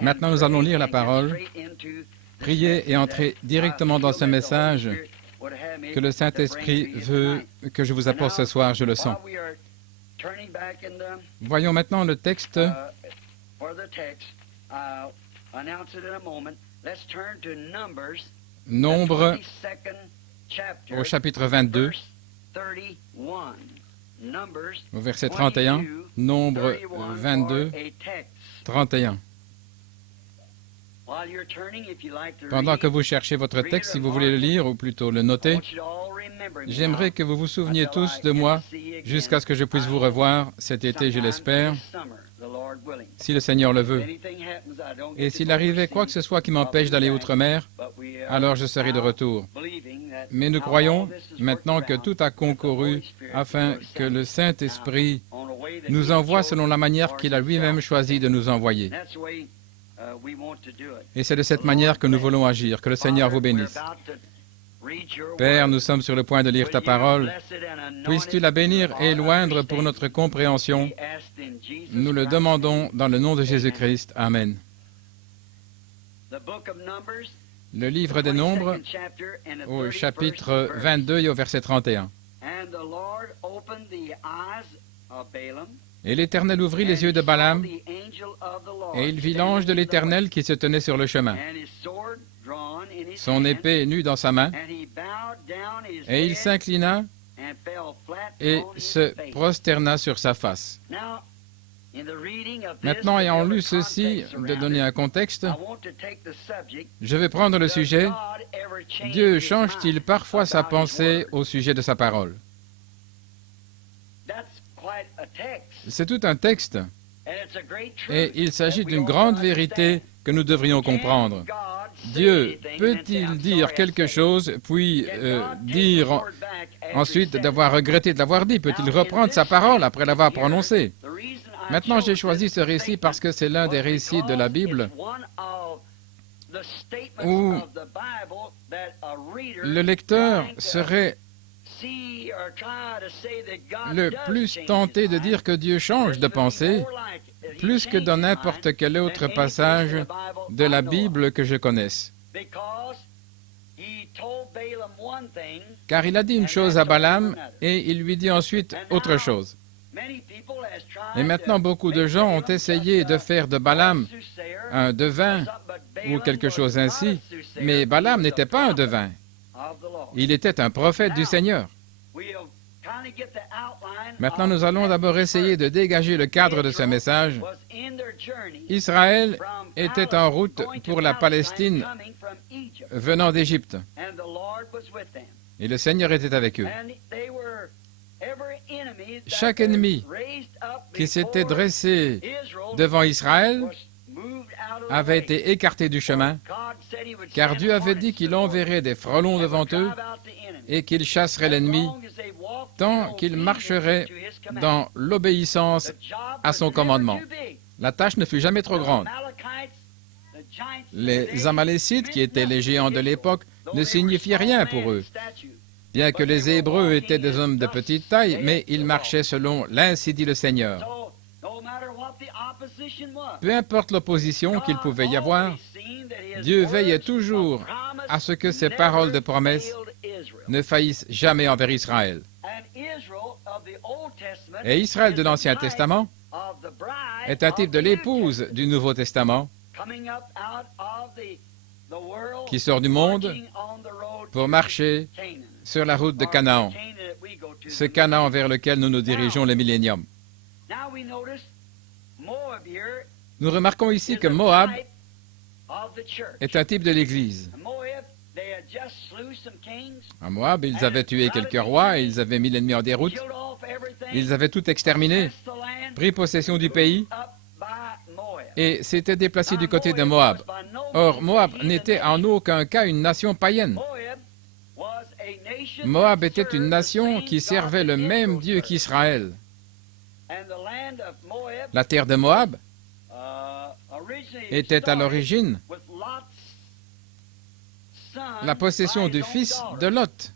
Maintenant, nous allons lire la parole, prier et entrer directement dans ce message que le Saint-Esprit veut que je vous apporte ce soir, je le sens. Voyons maintenant le texte. Nombre au chapitre 22, au verset 31. Nombre 22, 31. Pendant que vous cherchez votre texte, si vous voulez le lire, ou plutôt le noter, j'aimerais que vous vous souveniez tous de moi jusqu'à ce que je puisse vous revoir cet été, je l'espère, si le Seigneur le veut. Et s'il arrivait quoi que ce soit qui m'empêche d'aller outre-mer, alors je serai de retour. Mais nous croyons maintenant que tout a concouru afin que le Saint-Esprit nous envoie selon la manière qu'il a lui-même choisi de nous envoyer. Et c'est de cette manière que nous voulons agir. Que le Seigneur vous bénisse. Père, nous sommes sur le point de lire ta parole. Puisses-tu la bénir et loindre pour notre compréhension? Nous le demandons dans le nom de Jésus-Christ. Amen. Le livre des Nombres, au chapitre 22 et au verset 31. Et l'Éternel ouvrit les yeux de Balaam, et il vit l'ange de l'Éternel qui se tenait sur le chemin, son épée nue dans sa main, et il s'inclina et se prosterna sur sa face. Maintenant, ayant lu ceci, de donner un contexte, je vais prendre le sujet « Dieu change-t-il parfois sa pensée au sujet de sa parole ?» C'est tout un texte, et il s'agit d'une grande vérité que nous devrions comprendre. Dieu peut-il dire quelque chose, puis dire ensuite d'avoir regretté de l'avoir dit? Peut-il reprendre sa parole après l'avoir prononcée? Maintenant, j'ai choisi ce récit parce que c'est l'un des récits de la Bible où le lecteur serait le plus tenté de dire que Dieu change de pensée, plus que dans n'importe quel autre passage de la Bible que je connaisse. Car il a dit une chose à Balaam et il lui dit ensuite autre chose. Et maintenant, beaucoup de gens ont essayé de faire de Balaam un devin ou quelque chose ainsi, mais Balaam n'était pas un devin. Il était un prophète du Seigneur. Maintenant, nous allons d'abord essayer de dégager le cadre de ce message. Israël était en route pour la Palestine venant d'Égypte. Et le Seigneur était avec eux. Chaque ennemi qui s'était dressé devant Israël avait été écarté du chemin, car Dieu avait dit qu'il enverrait des frelons devant eux et qu'il chasserait l'ennemi tant qu'il marcherait dans l'obéissance à son commandement. La tâche ne fut jamais trop grande. Les Amalécites, qui étaient les géants de l'époque, ne signifiaient rien pour eux. Bien que les Hébreux étaient des hommes de petite taille, mais ils marchaient selon l'ainsi dit le Seigneur. Peu importe l'opposition qu'il pouvait y avoir, Dieu veillait toujours à ce que ses paroles de promesse ne faillissent jamais envers Israël. Et Israël de l'Ancien Testament est un type de l'épouse du Nouveau Testament qui sort du monde pour marcher sur la route de Canaan, ce Canaan vers lequel nous nous dirigeons le millénium. Nous remarquons ici que Moab est un type de l'Église. À Moab, ils avaient tué quelques rois, ils avaient mis l'ennemi en déroute, ils avaient tout exterminé, pris possession du pays et s'étaient déplacés du côté de Moab. Or, Moab n'était en aucun cas une nation païenne. Moab était une nation qui servait le même Dieu qu'Israël. La terre de Moab était à l'origine la possession du fils de Lot,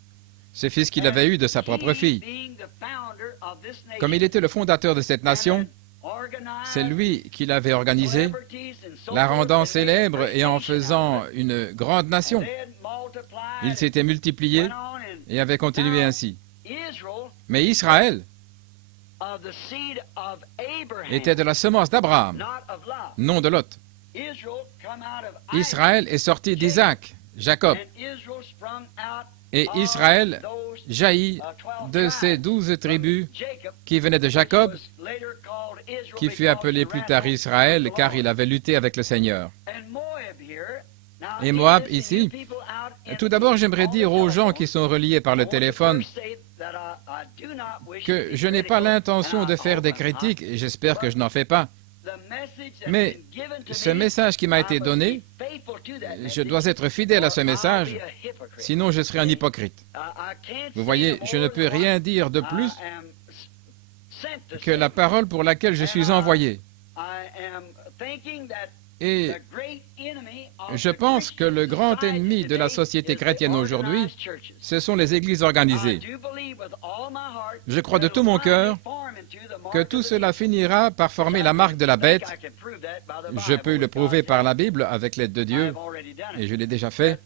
ce fils qu'il avait eu de sa propre fille. Comme il était le fondateur de cette nation, C'est lui qui l'avait organisée, la rendant célèbre et en faisant une grande nation. Il s'était multiplié et avait continué ainsi. Mais Israël était de la semence d'Abraham, non de Lot. Israël est sorti d'Isaac, Jacob. Et Israël jaillit de ces 12 tribus qui venaient de Jacob, qui fut appelé plus tard Israël, car il avait lutté avec le Seigneur. Et Moab, ici, tout d'abord, j'aimerais dire aux gens qui sont reliés par le téléphone que je n'ai pas l'intention de faire des critiques, et j'espère que je n'en fais pas. Mais ce message qui m'a été donné, je dois être fidèle à ce message, sinon je serai un hypocrite. Vous voyez, je ne peux rien dire de plus que la parole pour laquelle je suis envoyé. Et je pense que le grand ennemi de la société chrétienne aujourd'hui, ce sont les églises organisées. Je crois de tout mon cœur que tout cela finira par former la marque de la bête. Je peux le prouver par la Bible avec l'aide de Dieu, et je l'ai déjà fait.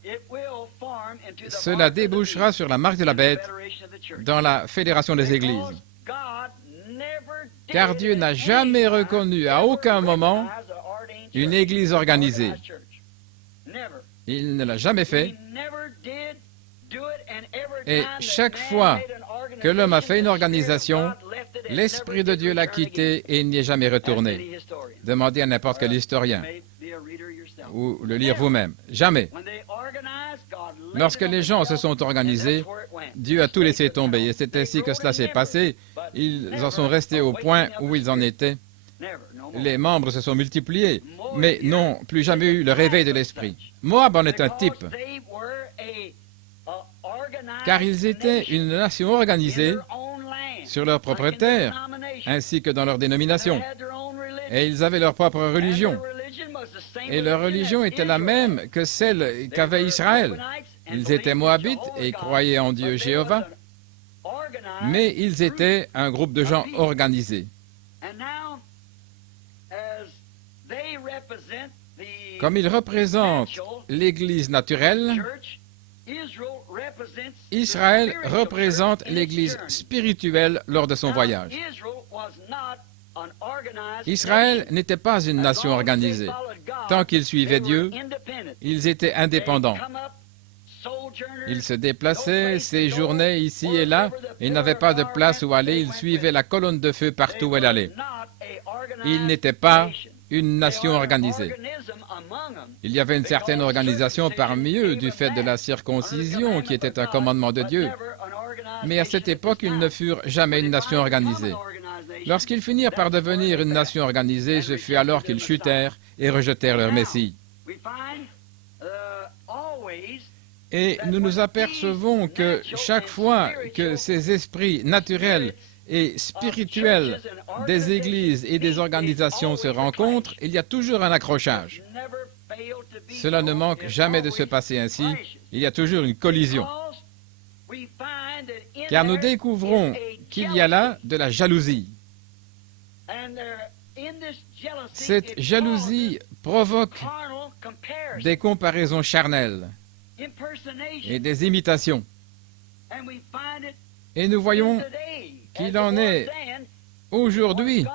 Cela débouchera sur la marque de la bête dans la fédération des églises. Car Dieu n'a jamais reconnu à aucun moment une église organisée. Il ne l'a jamais fait. Et chaque fois que l'homme a fait une organisation, l'Esprit de Dieu l'a quitté et il n'y est jamais retourné. Demandez à n'importe quel historien ou le lire vous-même. Jamais. Lorsque les gens se sont organisés, Dieu a tout laissé tomber. Et c'est ainsi que cela s'est passé. Ils en sont restés au point où ils en étaient. Les membres se sont multipliés, mais n'ont plus jamais eu le réveil de l'esprit. Moab en est un type, car ils étaient une nation organisée sur leur propre terre, ainsi que dans leur dénomination. Et ils avaient leur propre religion. Et leur religion était la même que celle qu'avait Israël. Ils étaient moabites et croyaient en Dieu Jéhovah, mais ils étaient un groupe de gens organisés. Comme ils représentent l'Église naturelle, Israël représente l'Église spirituelle lors de son voyage. Israël n'était pas une nation organisée. Tant qu'ils suivaient Dieu, ils étaient indépendants. Ils se déplaçaient, séjournaient ici et là, et n'avaient pas de place où aller. Ils suivaient la colonne de feu partout où elle allait. Ils n'étaient pas une nation organisée. Il y avait une certaine organisation parmi eux du fait de la circoncision qui était un commandement de Dieu. Mais à cette époque, ils ne furent jamais une nation organisée. Lorsqu'ils finirent par devenir une nation organisée, ce fut alors qu'ils chutèrent et rejetèrent leur Messie. Et nous nous apercevons que chaque fois que ces esprits naturels et spirituels des églises et des organisations se rencontrent, il y a toujours un accrochage. Cela ne manque jamais de se passer ainsi. Il y a toujours une collision. Car nous découvrons qu'il y a là de la jalousie. Cette jalousie provoque des comparaisons charnelles et des imitations. Et nous voyons qu'il en est aujourd'hui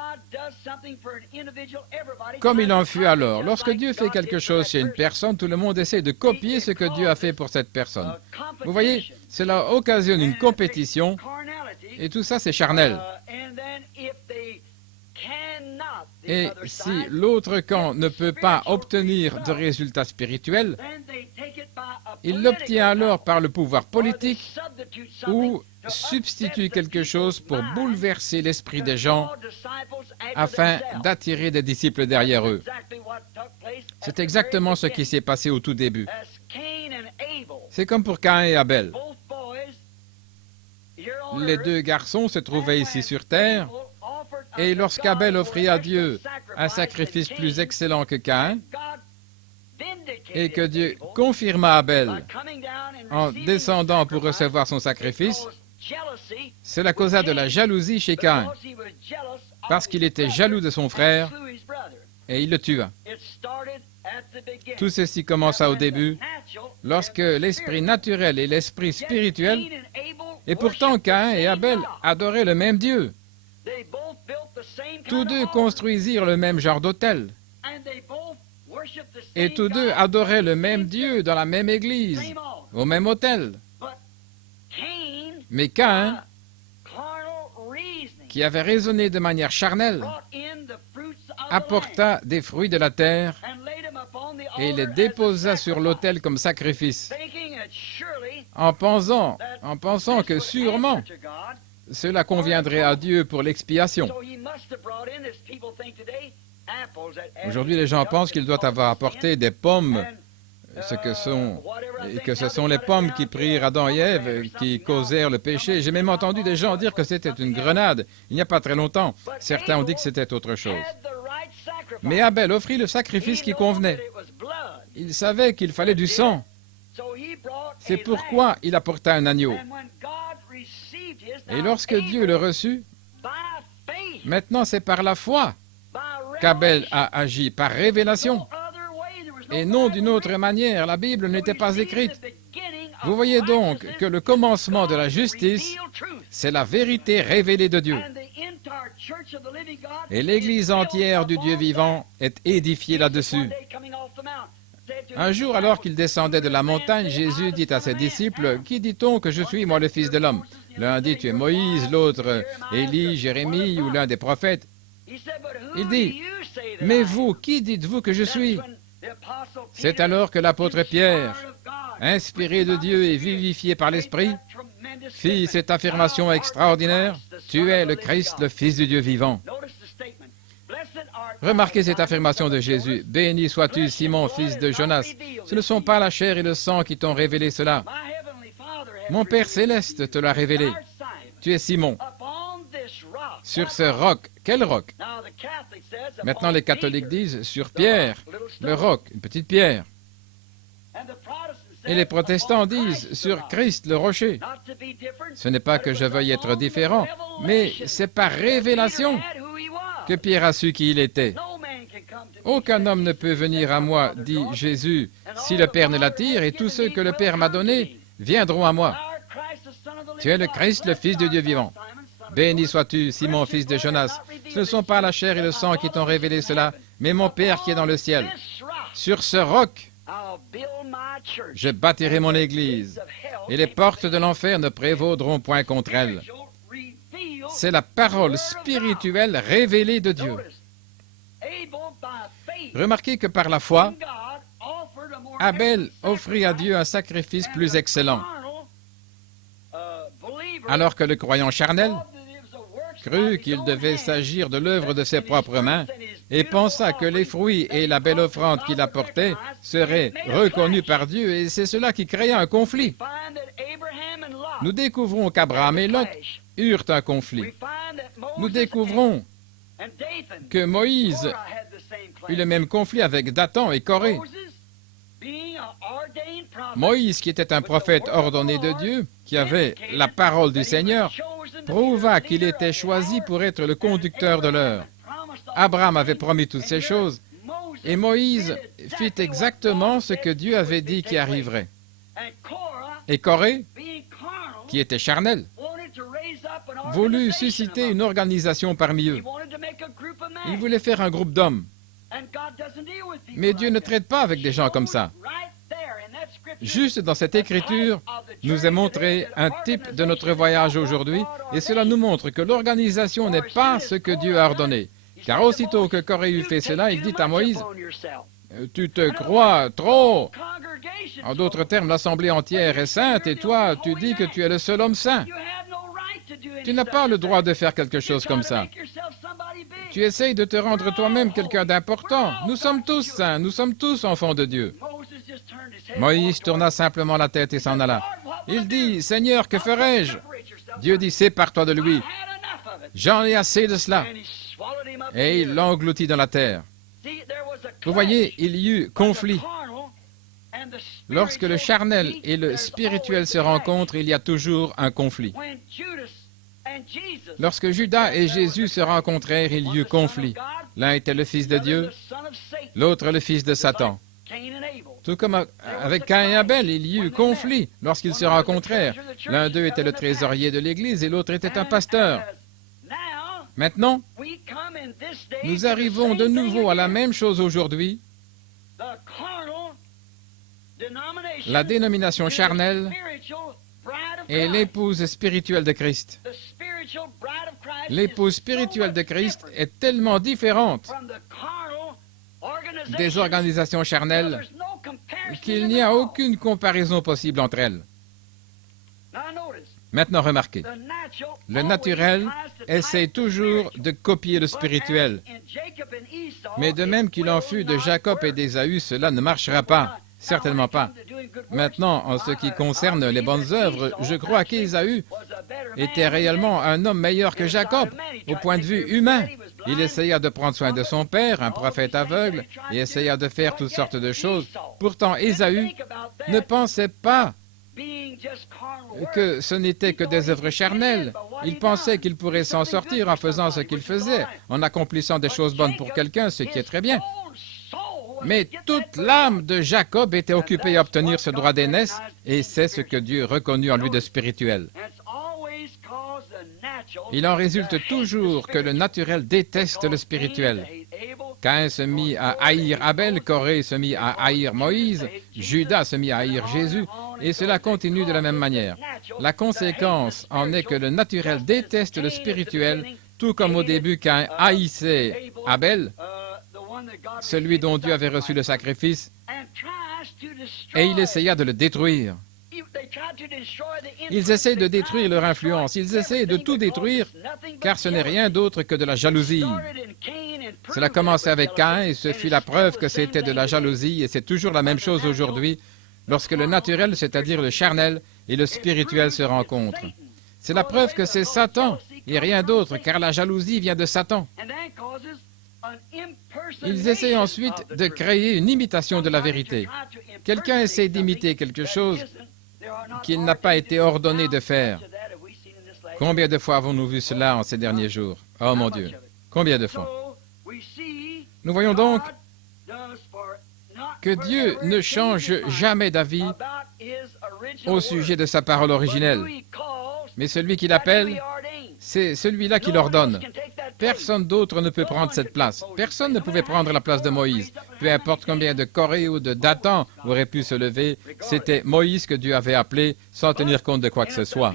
comme il en fut alors. Lorsque Dieu fait quelque chose chez une personne, tout le monde essaie de copier ce que Dieu a fait pour cette personne. Vous voyez, cela occasionne une compétition et tout ça c'est charnel. Et si l'autre camp ne peut pas obtenir de résultats spirituels, il l'obtient alors par le pouvoir politique ou substitue quelque chose pour bouleverser l'esprit des gens afin d'attirer des disciples derrière eux. C'est exactement ce qui s'est passé au tout début. C'est comme pour Caïn et Abel. Les deux garçons se trouvaient ici sur terre, et lorsqu'Abel offrit à Dieu un sacrifice plus excellent que Caïn, et que Dieu confirma Abel en descendant pour recevoir son sacrifice, cela causa de la jalousie chez Caïn. parce qu'il était jaloux de son frère et il le tua. Tout ceci commença au début, lorsque l'esprit naturel et l'esprit spirituel, et pourtant Caïn et Abel adoraient le même Dieu. Tous deux construisirent le même genre d'autel. Et tous deux adoraient le même Dieu dans la même église, au même autel. Mais Caïn, qui avait raisonné de manière charnelle, apporta des fruits de la terre et les déposa sur l'autel comme sacrifice, en pensant que sûrement cela conviendrait à Dieu pour l'expiation. Aujourd'hui, les gens pensent qu'il doit avoir apporté des pommes, que ce sont les pommes qui prirent Adam et Ève, qui causèrent le péché. J'ai même entendu des gens dire que c'était une grenade, il n'y a pas très longtemps. Certains ont dit que c'était autre chose. Mais Abel offrit le sacrifice qui convenait. Il savait qu'il fallait du sang. C'est pourquoi il apporta un agneau. Et lorsque Dieu le reçut, maintenant c'est par la foi qu'Abel a agi, par révélation. Et non d'une autre manière, la Bible n'était pas écrite. Vous voyez donc que le commencement de la justice, c'est la vérité révélée de Dieu. Et l'Église entière du Dieu vivant est édifiée là-dessus. Un jour, alors qu'il descendait de la montagne, Jésus dit à ses disciples, « Qui dit-on que je suis, moi, le Fils de l'homme » L'un dit, « Tu es Moïse », l'autre, « Élie, Jérémie ou l'un des prophètes » Il dit, « Mais vous, qui dites-vous que je suis » C'est alors que l'apôtre Pierre, inspiré de Dieu et vivifié par l'Esprit, fit cette affirmation extraordinaire, « Tu es le Christ, le Fils du Dieu vivant ». Remarquez cette affirmation de Jésus, « Béni sois-tu, Simon, fils de Jonas. Ce ne sont pas la chair et le sang qui t'ont révélé cela. Mon Père céleste te l'a révélé. Tu es Simon. Sur ce roc, quel roc? Maintenant les catholiques disent sur Pierre, le roc, une petite pierre. Et les protestants disent sur Christ, le rocher. Ce n'est pas que je veuille être différent, mais c'est par révélation que Pierre a su qui il était. Aucun homme ne peut venir à moi, dit Jésus, si le Père ne l'attire, et tous ceux que le Père m'a donnés viendront à moi. Tu es le Christ, le Fils de Dieu vivant. Béni sois-tu, Simon, fils de Jonas. Ce ne sont pas la chair et le sang qui t'ont révélé cela, mais mon Père qui est dans le ciel. Sur ce roc, je bâtirai mon Église, et les portes de l'enfer ne prévaudront point contre elle. C'est la parole spirituelle révélée de Dieu. Remarquez que par la foi, Abel offrit à Dieu un sacrifice plus excellent, alors que le croyant charnel crut qu'il devait s'agir de l'œuvre de ses propres mains et pensa que les fruits et la belle offrande qu'il apportait seraient reconnus par Dieu, et c'est cela qui créa un conflit. Nous découvrons qu'Abraham et Lot eurent un conflit. Nous découvrons que Moïse eut le même conflit avec Dathan et Corée. Moïse, qui était un prophète ordonné de Dieu, qui avait la parole du Seigneur, prouva qu'il était choisi pour être le conducteur de l'heure. Abraham avait promis toutes ces choses, et Moïse fit exactement ce que Dieu avait dit qui arriverait. Et Corée, qui était charnel, voulut susciter une organisation parmi eux. Il voulait faire un groupe d'hommes. Mais Dieu ne traite pas avec des gens comme ça. Juste dans cette écriture, nous est montré un type de notre voyage aujourd'hui, et cela nous montre que l'organisation n'est pas ce que Dieu a ordonné. Car aussitôt que Corée eut fait cela, il dit à Moïse, « Tu te crois trop. En d'autres termes, l'assemblée entière est sainte, et toi, tu dis que tu es le seul homme saint. Tu n'as pas le droit de faire quelque chose comme ça. Tu essayes de te rendre toi-même quelqu'un d'important. Nous sommes tous saints, nous sommes tous enfants de Dieu. » Moïse tourna simplement la tête et s'en alla. Il dit, « Seigneur, que ferai-je » Dieu dit, « Sépare-toi de lui. J'en ai assez de cela. » Et il l'engloutit dans la terre. Vous voyez, il y eut conflit. Lorsque le charnel et le spirituel se rencontrent, il y a toujours un conflit. Lorsque Judas et Jésus se rencontrèrent, il y eut conflit. L'un était le fils de Dieu, l'autre le fils de Satan. Tout comme avec Caïn et Abel, il y eut conflit lorsqu'ils se rencontrèrent. L'un d'eux était le trésorier de l'Église et l'autre était un pasteur. Maintenant, nous arrivons de nouveau à la même chose aujourd'hui. La dénomination charnelle est l'épouse spirituelle de Christ. L'épouse spirituelle de Christ est tellement différente des organisations charnelles qu'il n'y a aucune comparaison possible entre elles. Maintenant, remarquez, le naturel essaie toujours de copier le spirituel. Mais de même qu'il en fut de Jacob et d'Ésaü, cela ne marchera pas. Certainement pas. Maintenant, en ce qui concerne les bonnes œuvres, je crois qu'Ésaü était réellement un homme meilleur que Jacob, au point de vue humain. Il essaya de prendre soin de son père, un prophète aveugle, et essaya de faire toutes sortes de choses. Pourtant, Ésaü ne pensait pas que ce n'était que des œuvres charnelles. Il pensait qu'il pourrait s'en sortir en faisant ce qu'il faisait, en accomplissant des choses bonnes pour quelqu'un, ce qui est très bien. Mais toute l'âme de Jacob était occupée à obtenir ce droit d'aînesse, et c'est ce que Dieu reconnut en lui de spirituel. Il en résulte toujours que le naturel déteste le spirituel. Caïn se mit à haïr Abel, Corée se mit à haïr Moïse, Judas se mit à haïr Jésus, et cela continue de la même manière. La conséquence en est que le naturel déteste le spirituel, tout comme au début Caïn haïssait Abel, celui dont Dieu avait reçu le sacrifice, et il essaya de le détruire. Ils essaient de détruire leur influence, ils essaient de tout détruire, car ce n'est rien d'autre que de la jalousie. Cela commençait avec Caïn, et ce fut la preuve que c'était de la jalousie, et c'est toujours la même chose aujourd'hui, lorsque le naturel, c'est-à-dire le charnel, et le spirituel se rencontrent. C'est la preuve que c'est Satan, et rien d'autre, car la jalousie vient de Satan. Ils essaient ensuite de créer une imitation de la vérité. Quelqu'un essaie d'imiter quelque chose qu'il n'a pas été ordonné de faire. Combien de fois avons-nous vu cela en ces derniers jours? Oh mon Dieu, combien de fois? Nous voyons donc que Dieu ne change jamais d'avis au sujet de sa parole originelle. Mais celui qui l'appelle, c'est celui-là qui l'ordonne. Personne d'autre ne peut prendre cette place. Personne ne pouvait prendre la place de Moïse. Peu importe combien de Corée ou de Dathan auraient pu se lever, c'était Moïse que Dieu avait appelé sans tenir compte de quoi que ce soit.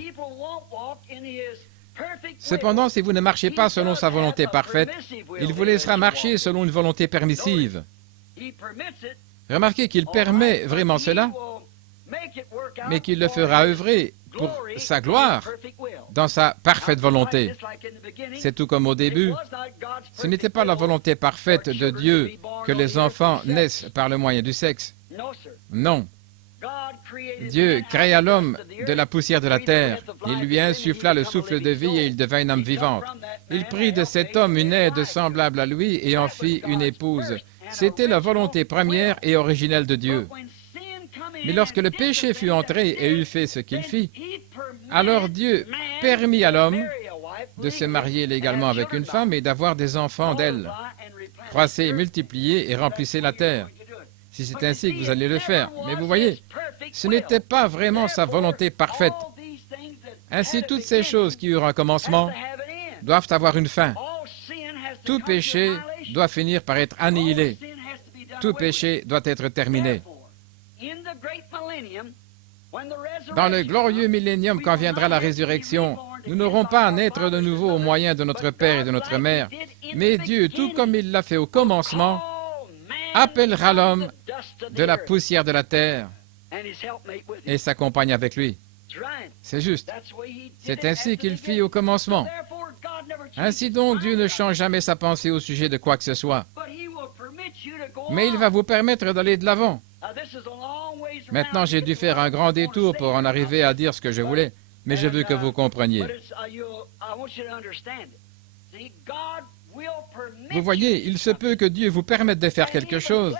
Cependant, si vous ne marchez pas selon sa volonté parfaite, il vous laissera marcher selon une volonté permissive. Remarquez qu'il permet vraiment cela, mais qu'il le fera œuvrer pour sa gloire, dans sa parfaite volonté. C'est tout comme au début. Ce n'était pas la volonté parfaite de Dieu que les enfants naissent par le moyen du sexe. Non. Dieu créa l'homme de la poussière de la terre. Il lui insuffla le souffle de vie et il devint une âme vivante. Il prit de cet homme une aide semblable à lui et en fit une épouse. C'était la volonté première et originelle de Dieu. Mais lorsque le péché fut entré et eut fait ce qu'il fit, alors Dieu permit à l'homme de se marier légalement avec une femme et d'avoir des enfants d'elle. Croissez, multipliez et remplissez la terre. Si c'est ainsi que vous allez le faire. Mais vous voyez, ce n'était pas vraiment sa volonté parfaite. Ainsi, toutes ces choses qui eurent un commencement doivent avoir une fin. Tout péché doit finir par être annihilé. Tout péché doit être terminé. Dans le glorieux millénium, quand viendra la résurrection, nous n'aurons pas à naître de nouveau au moyen de notre Père et de notre Mère, mais Dieu, tout comme il l'a fait au commencement, appellera l'homme de la poussière de la terre et s'accompagne avec lui. C'est juste. C'est ainsi qu'il fit au commencement. Ainsi donc, Dieu ne change jamais sa pensée au sujet de quoi que ce soit. Mais il va vous permettre d'aller de l'avant. Maintenant, j'ai dû faire un grand détour pour en arriver à dire ce que je voulais, mais je veux que vous compreniez. Vous voyez, il se peut que Dieu vous permette de faire quelque chose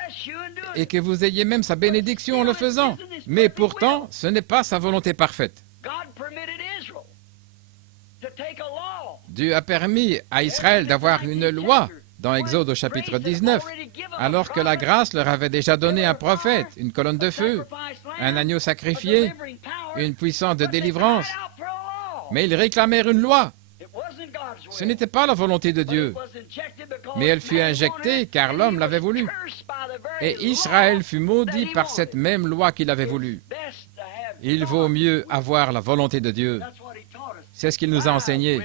et que vous ayez même sa bénédiction en le faisant. Mais pourtant, ce n'est pas sa volonté parfaite. Dieu a permis à Israël d'avoir une loi dans Exode au chapitre 19, alors que la grâce leur avait déjà donné un prophète, une colonne de feu, un agneau sacrifié, une puissance de délivrance. Mais ils réclamèrent une loi. Ce n'était pas la volonté de Dieu, mais elle fut injectée car l'homme l'avait voulu. Et Israël fut maudit par cette même loi qu'il avait voulu. Il vaut mieux avoir la volonté de Dieu. C'est ce qu'il nous a enseigné.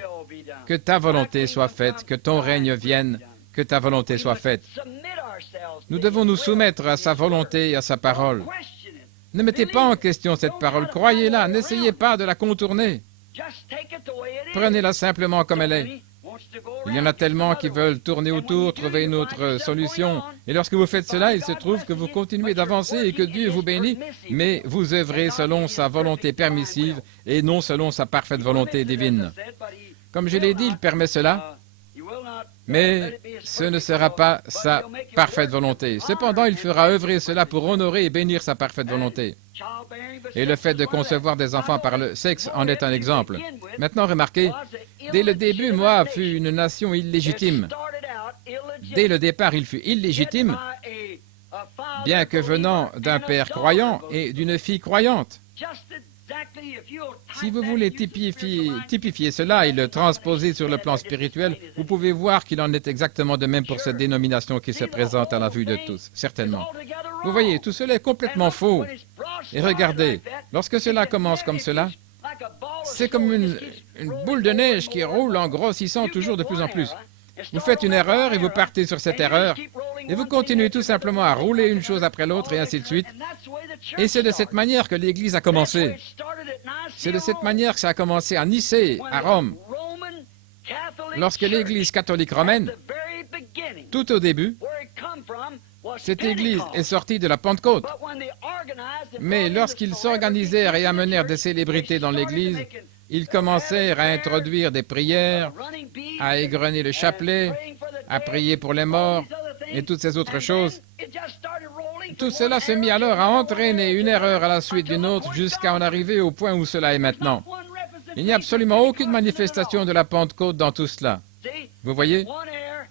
Que ta volonté soit faite, que ton règne vienne, que ta volonté soit faite. Nous devons nous soumettre à sa volonté et à sa parole. Ne mettez pas en question cette parole, croyez-la, n'essayez pas de la contourner. Prenez-la simplement comme elle est. Il y en a tellement qui veulent tourner autour, trouver une autre solution. Et lorsque vous faites cela, il se trouve que vous continuez d'avancer et que Dieu vous bénit, mais vous œuvrez selon sa volonté permissive et non selon sa parfaite volonté divine. Comme je l'ai dit, il permet cela, mais ce ne sera pas sa parfaite volonté. Cependant, il fera œuvrer cela pour honorer et bénir sa parfaite volonté. Et le fait de concevoir des enfants par le sexe en est un exemple. Maintenant, remarquez, dès le début, Moab fut une nation illégitime. Dès le départ, il fut illégitime, bien que venant d'un père croyant et d'une fille croyante. Si vous voulez typifier cela et le transposer sur le plan spirituel, vous pouvez voir qu'il en est exactement de même pour cette dénomination qui se présente à la vue de tous, certainement. Vous voyez, tout cela est complètement faux. Et regardez, lorsque cela commence comme cela, c'est comme une boule de neige qui roule en grossissant toujours de plus en plus. Vous faites une erreur et vous partez sur cette erreur, et vous continuez tout simplement à rouler une chose après l'autre et ainsi de suite. Et c'est de cette manière que l'Église a commencé. C'est de cette manière que ça a commencé à Nicée, à Rome. Lorsque l'Église catholique romaine, tout au début, cette Église est sortie de la Pentecôte. Mais lorsqu'ils s'organisèrent et amenèrent des célébrités dans l'Église, ils commencèrent à introduire des prières, à égrener le chapelet, à prier pour les morts et toutes ces autres choses. Tout cela se mit alors à entraîner une erreur à la suite d'une autre jusqu'à en arriver au point où cela est maintenant. Il n'y a absolument aucune manifestation de la Pentecôte dans tout cela. Vous voyez?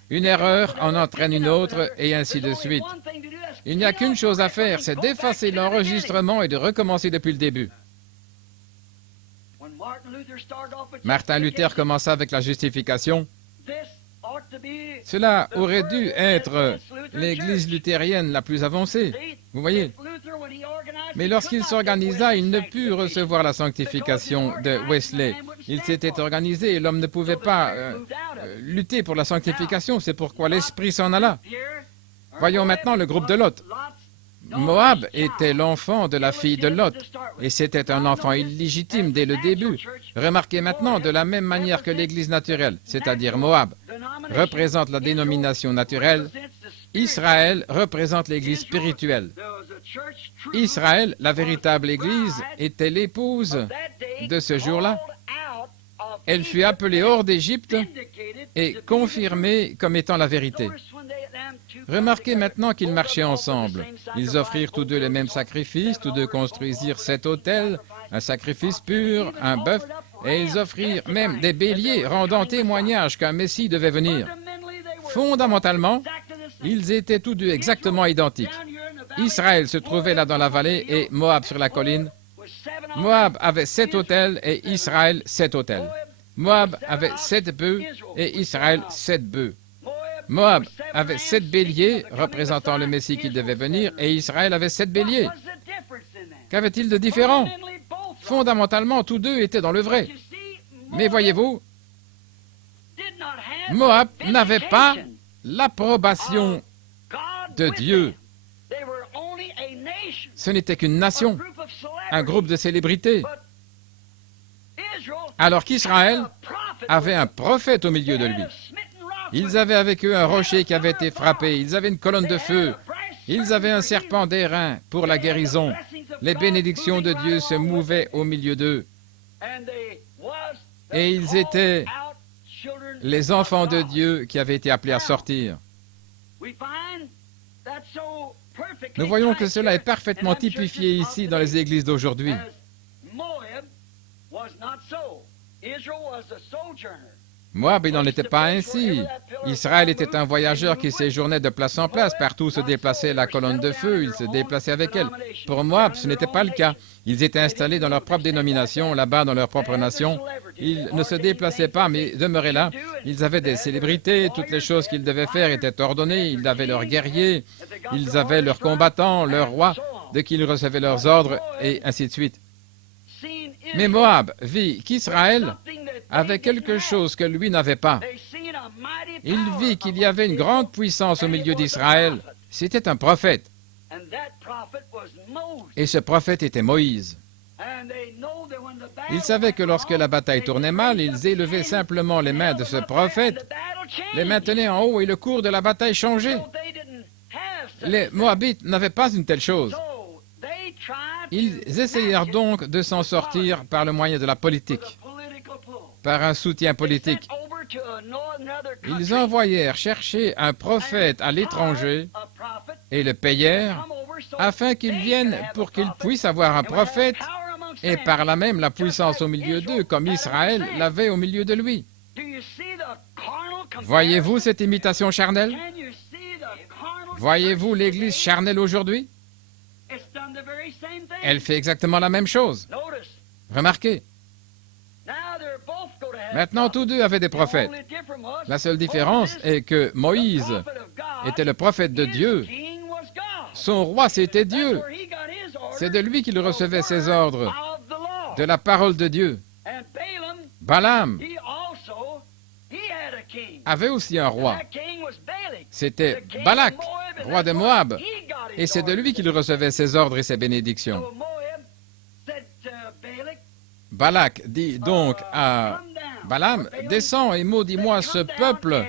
Une erreur en entraîne une autre et ainsi de suite. Il n'y a qu'une chose à faire, c'est d'effacer l'enregistrement et de recommencer depuis le début. Martin Luther commença avec la justification. Cela aurait dû être l'Église luthérienne la plus avancée, vous voyez. Mais lorsqu'il s'organisa, il ne put recevoir la sanctification de Wesley. Il s'était organisé et l'homme ne pouvait pas lutter pour la sanctification, c'est pourquoi l'Esprit s'en alla. Voyons maintenant le groupe de Lot. Moab était l'enfant de la fille de Lot, et c'était un enfant illégitime dès le début. Remarquez maintenant, de la même manière que l'Église naturelle, c'est-à-dire Moab, représente la dénomination naturelle, Israël représente l'Église spirituelle. Israël, la véritable Église, était l'épouse de ce jour-là. Elle fut appelée hors d'Égypte et confirmée comme étant la vérité. Remarquez maintenant qu'ils marchaient ensemble. Ils offrirent tous deux les mêmes sacrifices, tous deux construisirent 7 autels, un sacrifice pur, un bœuf, et ils offrirent même des béliers, rendant témoignage qu'un Messie devait venir. Fondamentalement, ils étaient tous deux exactement identiques. Israël se trouvait là dans la vallée et Moab sur la colline. Moab avait 7 autels et Israël 7 autels. Moab avait 7 bœufs et Israël 7 bœufs. Moab avait 7 béliers, représentant le Messie qui devait venir, et Israël avait 7 béliers. Qu'avait-il de différent? Fondamentalement, tous deux étaient dans le vrai. Mais voyez-vous, Moab n'avait pas l'approbation de Dieu. Ce n'était qu'une nation, un groupe de célébrités. Alors qu'Israël avait un prophète au milieu de lui. Ils avaient avec eux un rocher qui avait été frappé, ils avaient une colonne de feu, ils avaient un serpent d'airain pour la guérison. Les bénédictions de Dieu se mouvaient au milieu d'eux. Et ils étaient les enfants de Dieu qui avaient été appelés à sortir. Nous voyons que cela est parfaitement typifié ici dans les églises d'aujourd'hui. Moab, il n'en était pas ainsi. Israël était un voyageur qui séjournait de place en place. Partout où se déplaçait la colonne de feu, il se déplaçait avec elle. Pour Moab, ce n'était pas le cas. Ils étaient installés dans leur propre dénomination, là-bas dans leur propre nation. Ils ne se déplaçaient pas, mais demeuraient là. Ils avaient des célébrités, toutes les choses qu'ils devaient faire étaient ordonnées. Ils avaient leurs guerriers, ils avaient leurs combattants, leurs rois, de qui ils recevaient leurs ordres, et ainsi de suite. Mais Moab vit qu'Israël avait quelque chose que lui n'avait pas. Il vit qu'il y avait une grande puissance au milieu d'Israël. C'était un prophète. Et ce prophète était Moïse. Ils savaient que lorsque la bataille tournait mal, ils élevaient simplement les mains de ce prophète, les maintenaient en haut et le cours de la bataille changeait. Les Moabites n'avaient pas une telle chose. Ils essayèrent donc de s'en sortir par le moyen de la politique, par un soutien politique. Ils envoyèrent chercher un prophète à l'étranger et le payèrent afin qu'il vienne pour qu'ils puissent avoir un prophète et par là même la puissance au milieu d'eux, comme Israël l'avait au milieu de lui. Voyez-vous cette imitation charnelle? Voyez-vous l'Église charnelle aujourd'hui? Elle fait exactement la même chose. Remarquez. Maintenant, tous deux avaient des prophètes. La seule différence est que Moïse était le prophète de Dieu. Son roi, c'était Dieu. C'est de lui qu'il recevait ses ordres, de la parole de Dieu. Balaam avait aussi un roi. C'était Balak, roi de Moab. Et c'est de lui qu'il recevait ses ordres et ses bénédictions. Balak dit donc à Balaam, « Descends et maudis-moi ce peuple,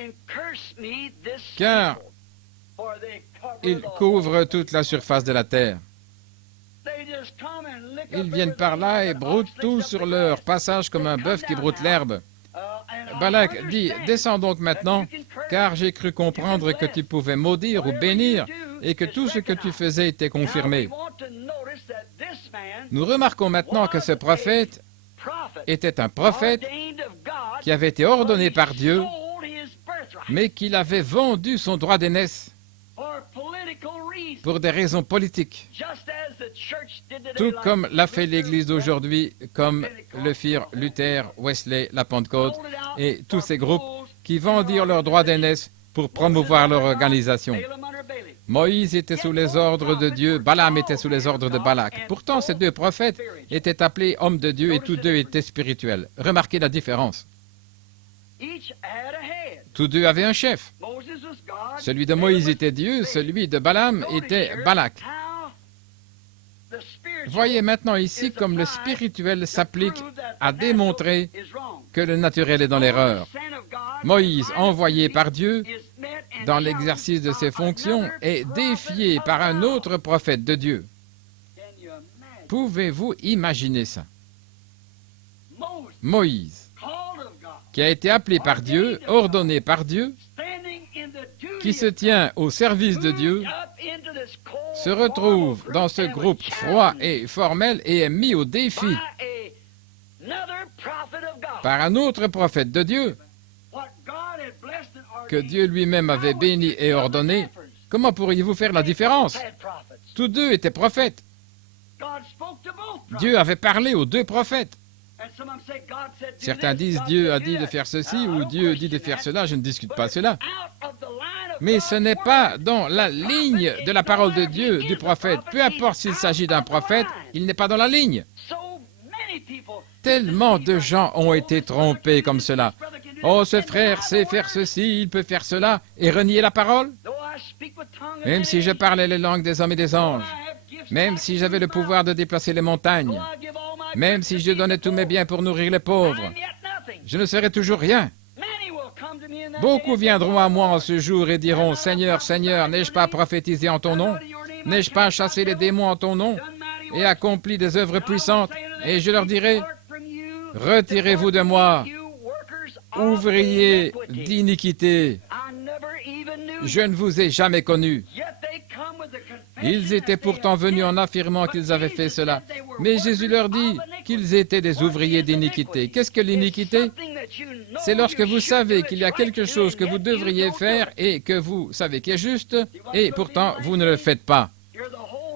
car il couvre toute la surface de la terre. » Ils viennent par là et broutent tout sur leur passage comme un bœuf qui broute l'herbe. Balak dit, « Descends donc maintenant, car j'ai cru comprendre que tu pouvais maudire ou bénir et que tout ce que tu faisais était confirmé. » Nous remarquons maintenant que ce prophète était un prophète qui avait été ordonné par Dieu, mais qu'il avait vendu son droit d'aînesse pour des raisons politiques, tout comme l'a fait l'Église d'aujourd'hui, comme le firent Luther, Wesley, la Pentecôte et tous ces groupes qui vendirent leur droit d'aînesse pour promouvoir leur organisation. Moïse était sous les ordres de Dieu, Balaam était sous les ordres de Balak. Pourtant, ces deux prophètes étaient appelés hommes de Dieu et tous deux étaient spirituels. Remarquez la différence. Tous deux avaient un chef. Celui de Moïse était Dieu, celui de Balaam était Balak. Voyez maintenant ici comme le spirituel s'applique à démontrer que le naturel est dans l'erreur. Moïse, envoyé par Dieu dans l'exercice de ses fonctions, est défié par un autre prophète de Dieu. Pouvez-vous imaginer ça? Moïse, qui a été appelé par Dieu, ordonné par Dieu, qui se tient au service de Dieu, se retrouve dans ce groupe froid et formel et est mis au défi par un autre prophète de Dieu que Dieu lui-même avait béni et ordonné. Comment pourriez-vous faire la différence? Tous deux étaient prophètes. Dieu avait parlé aux deux prophètes. Certains disent Dieu a dit de faire ceci ou Dieu dit de faire cela, je ne discute pas cela. Mais ce n'est pas dans la ligne de la parole de Dieu, du prophète. Peu importe s'il s'agit d'un prophète, il n'est pas dans la ligne. Tellement de gens ont été trompés comme cela. Oh, ce frère sait faire ceci, il peut faire cela, et renier la parole? Même si je parlais les langues des hommes et des anges, même si j'avais le pouvoir de déplacer les montagnes, même si je donnais tous mes biens pour nourrir les pauvres, je ne serais toujours rien. Beaucoup viendront à moi en ce jour et diront, « Seigneur, Seigneur, n'ai-je pas prophétisé en ton nom? N'ai-je pas chassé les démons en ton nom et accompli des œuvres puissantes? » Et je leur dirai, « Retirez-vous de moi, ouvriers d'iniquité, je ne vous ai jamais connus. » Ils étaient pourtant venus en affirmant qu'ils avaient fait cela. Mais Jésus leur dit qu'ils étaient des ouvriers d'iniquité. Qu'est-ce que l'iniquité? C'est lorsque vous savez qu'il y a quelque chose que vous devriez faire et que vous savez qui est juste, et pourtant vous ne le faites pas.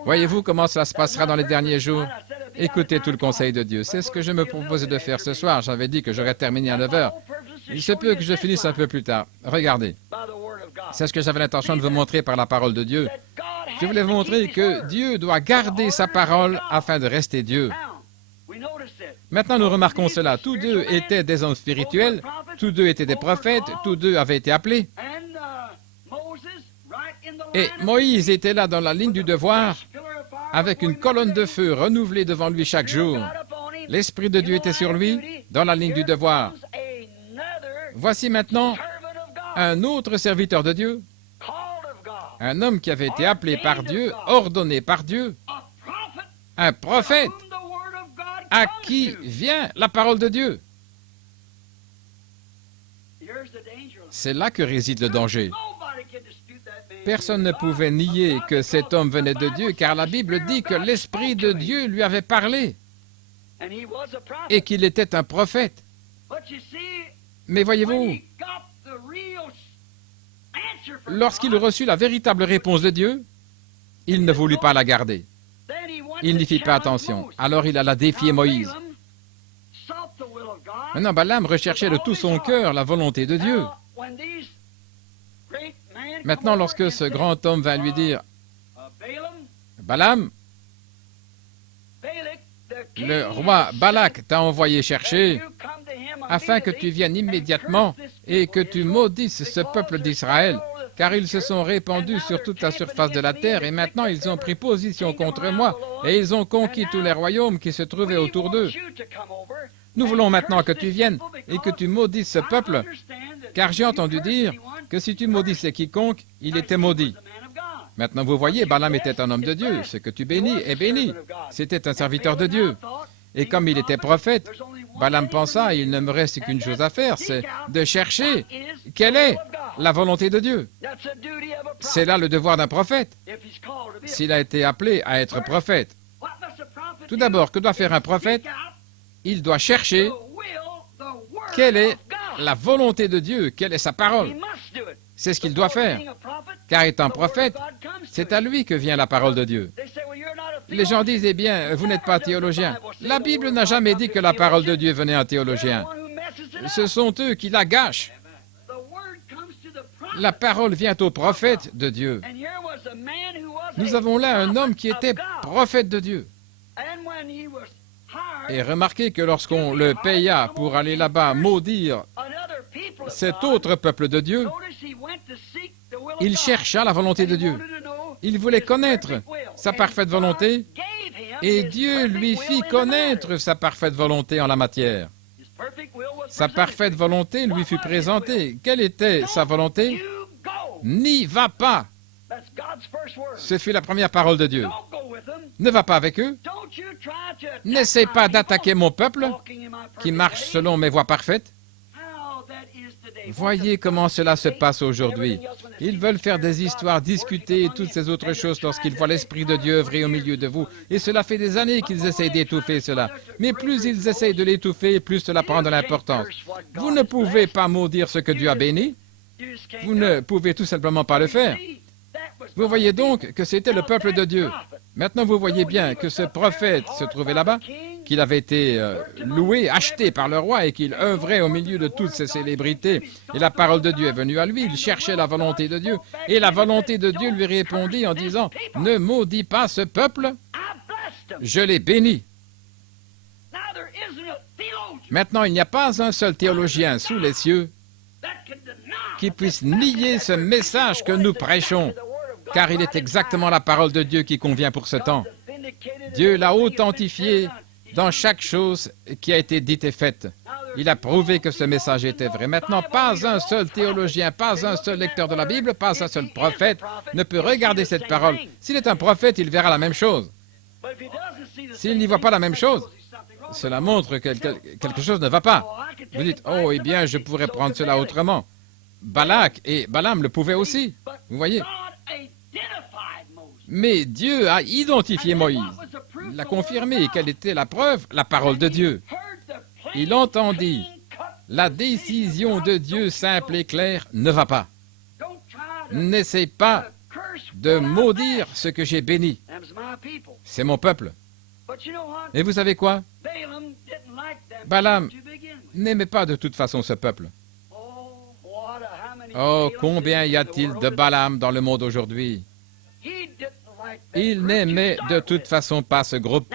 Voyez-vous comment cela se passera dans les derniers jours? Écoutez tout le conseil de Dieu. C'est ce que je me proposais de faire ce soir. J'avais dit que j'aurais terminé à 9 heures. Il se peut que je finisse un peu plus tard. Regardez. C'est ce que j'avais l'intention de vous montrer par la parole de Dieu. Je voulais vous montrer que Dieu doit garder sa parole afin de rester Dieu. Maintenant, nous remarquons cela. Tous deux étaient des hommes spirituels, tous deux étaient des prophètes, tous deux avaient été appelés. Et Moïse était là dans la ligne du devoir, avec une colonne de feu renouvelée devant lui chaque jour. L'Esprit de Dieu était sur lui, dans la ligne du devoir. Voici maintenant un autre serviteur de Dieu, un homme qui avait été appelé par Dieu, ordonné par Dieu, un prophète, à qui vient la parole de Dieu. C'est là que réside le danger. Personne ne pouvait nier que cet homme venait de Dieu, car la Bible dit que l'Esprit de Dieu lui avait parlé et qu'il était un prophète. Mais voyez-vous, lorsqu'il reçut la véritable réponse de Dieu, il ne voulut pas la garder. Il n'y fit pas attention. Alors il alla défier Moïse. Maintenant, Balaam recherchait de tout son cœur la volonté de Dieu. Maintenant, lorsque ce grand homme vint lui dire, « Balaam, le roi Balak t'a envoyé chercher afin que tu viennes immédiatement et que tu maudisses ce peuple d'Israël, car ils se sont répandus sur toute la surface de la terre et maintenant ils ont pris position contre moi et ils ont conquis tous les royaumes qui se trouvaient autour d'eux. Nous voulons maintenant que tu viennes et que tu maudisses ce peuple, car j'ai entendu dire que si tu maudissais quiconque, il était maudit. » Maintenant, vous voyez, Balaam était un homme de Dieu. Ce que tu bénis est béni. C'était un serviteur de Dieu. Et comme il était prophète, Balaam pensa, il ne me reste qu'une chose à faire, c'est de chercher quelle est la volonté de Dieu. C'est là le devoir d'un prophète, s'il a été appelé à être prophète. Tout d'abord, que doit faire un prophète? Il doit chercher quelle est la volonté de Dieu, quelle est sa parole. C'est ce qu'il doit faire, car étant prophète, c'est à lui que vient la parole de Dieu. Les gens disent, eh bien, vous n'êtes pas théologien. La Bible n'a jamais dit que la parole de Dieu venait à un théologien. Ce sont eux qui la gâchent. La parole vient au prophète de Dieu. Nous avons là un homme qui était prophète de Dieu. Et remarquez que lorsqu'on le paya pour aller là-bas maudire cet autre peuple de Dieu, il chercha la volonté de Dieu. Il voulait connaître sa parfaite volonté et Dieu lui fit connaître sa parfaite volonté en la matière. Sa parfaite volonté lui fut présentée. Quelle était sa volonté? N'y va pas. Ce fut la première parole de Dieu. Ne va pas avec eux. N'essaie pas d'attaquer mon peuple qui marche selon mes voies parfaites. Voyez comment cela se passe aujourd'hui. Ils veulent faire des histoires, discuter et toutes ces autres choses lorsqu'ils voient l'Esprit de Dieu œuvrer au milieu de vous. Et cela fait des années qu'ils essayent d'étouffer cela. Mais plus ils essayent de l'étouffer, plus cela prend de l'importance. Vous ne pouvez pas maudire ce que Dieu a béni. Vous ne pouvez tout simplement pas le faire. Vous voyez donc que c'était le peuple de Dieu. Maintenant, vous voyez bien que ce prophète se trouvait là-bas, qu'il avait été loué, acheté par le roi et qu'il œuvrait au milieu de toutes ces célébrités. Et la parole de Dieu est venue à lui, il cherchait la volonté de Dieu. Et la volonté de Dieu lui répondit en disant, « Ne maudis pas ce peuple, je l'ai béni. » Maintenant, il n'y a pas un seul théologien sous les cieux qui puisse nier ce message que nous prêchons, car il est exactement la parole de Dieu qui convient pour ce temps. Dieu l'a authentifié dans chaque chose qui a été dite et faite. Il a prouvé que ce message était vrai. Maintenant, pas un seul théologien, pas un seul lecteur de la Bible, pas un seul prophète ne peut regarder cette parole. S'il est un prophète, il verra la même chose. S'il n'y voit pas la même chose, cela montre que quelque chose ne va pas. Vous dites, oh, eh bien, je pourrais prendre cela autrement. Balak et Balaam le pouvaient aussi. Vous voyez? Mais Dieu a identifié Moïse. Il a confirmé quelle était la preuve, la parole de Dieu. Il entendit La décision de Dieu simple et claire ne va pas. N'essaie pas de maudire ce que j'ai béni. C'est mon peuple. Et vous savez quoi? Balaam n'aimait pas de toute façon ce peuple. Oh, combien y a-t-il de Balaam dans le monde aujourd'hui? Il n'aimait de toute façon pas ce groupe.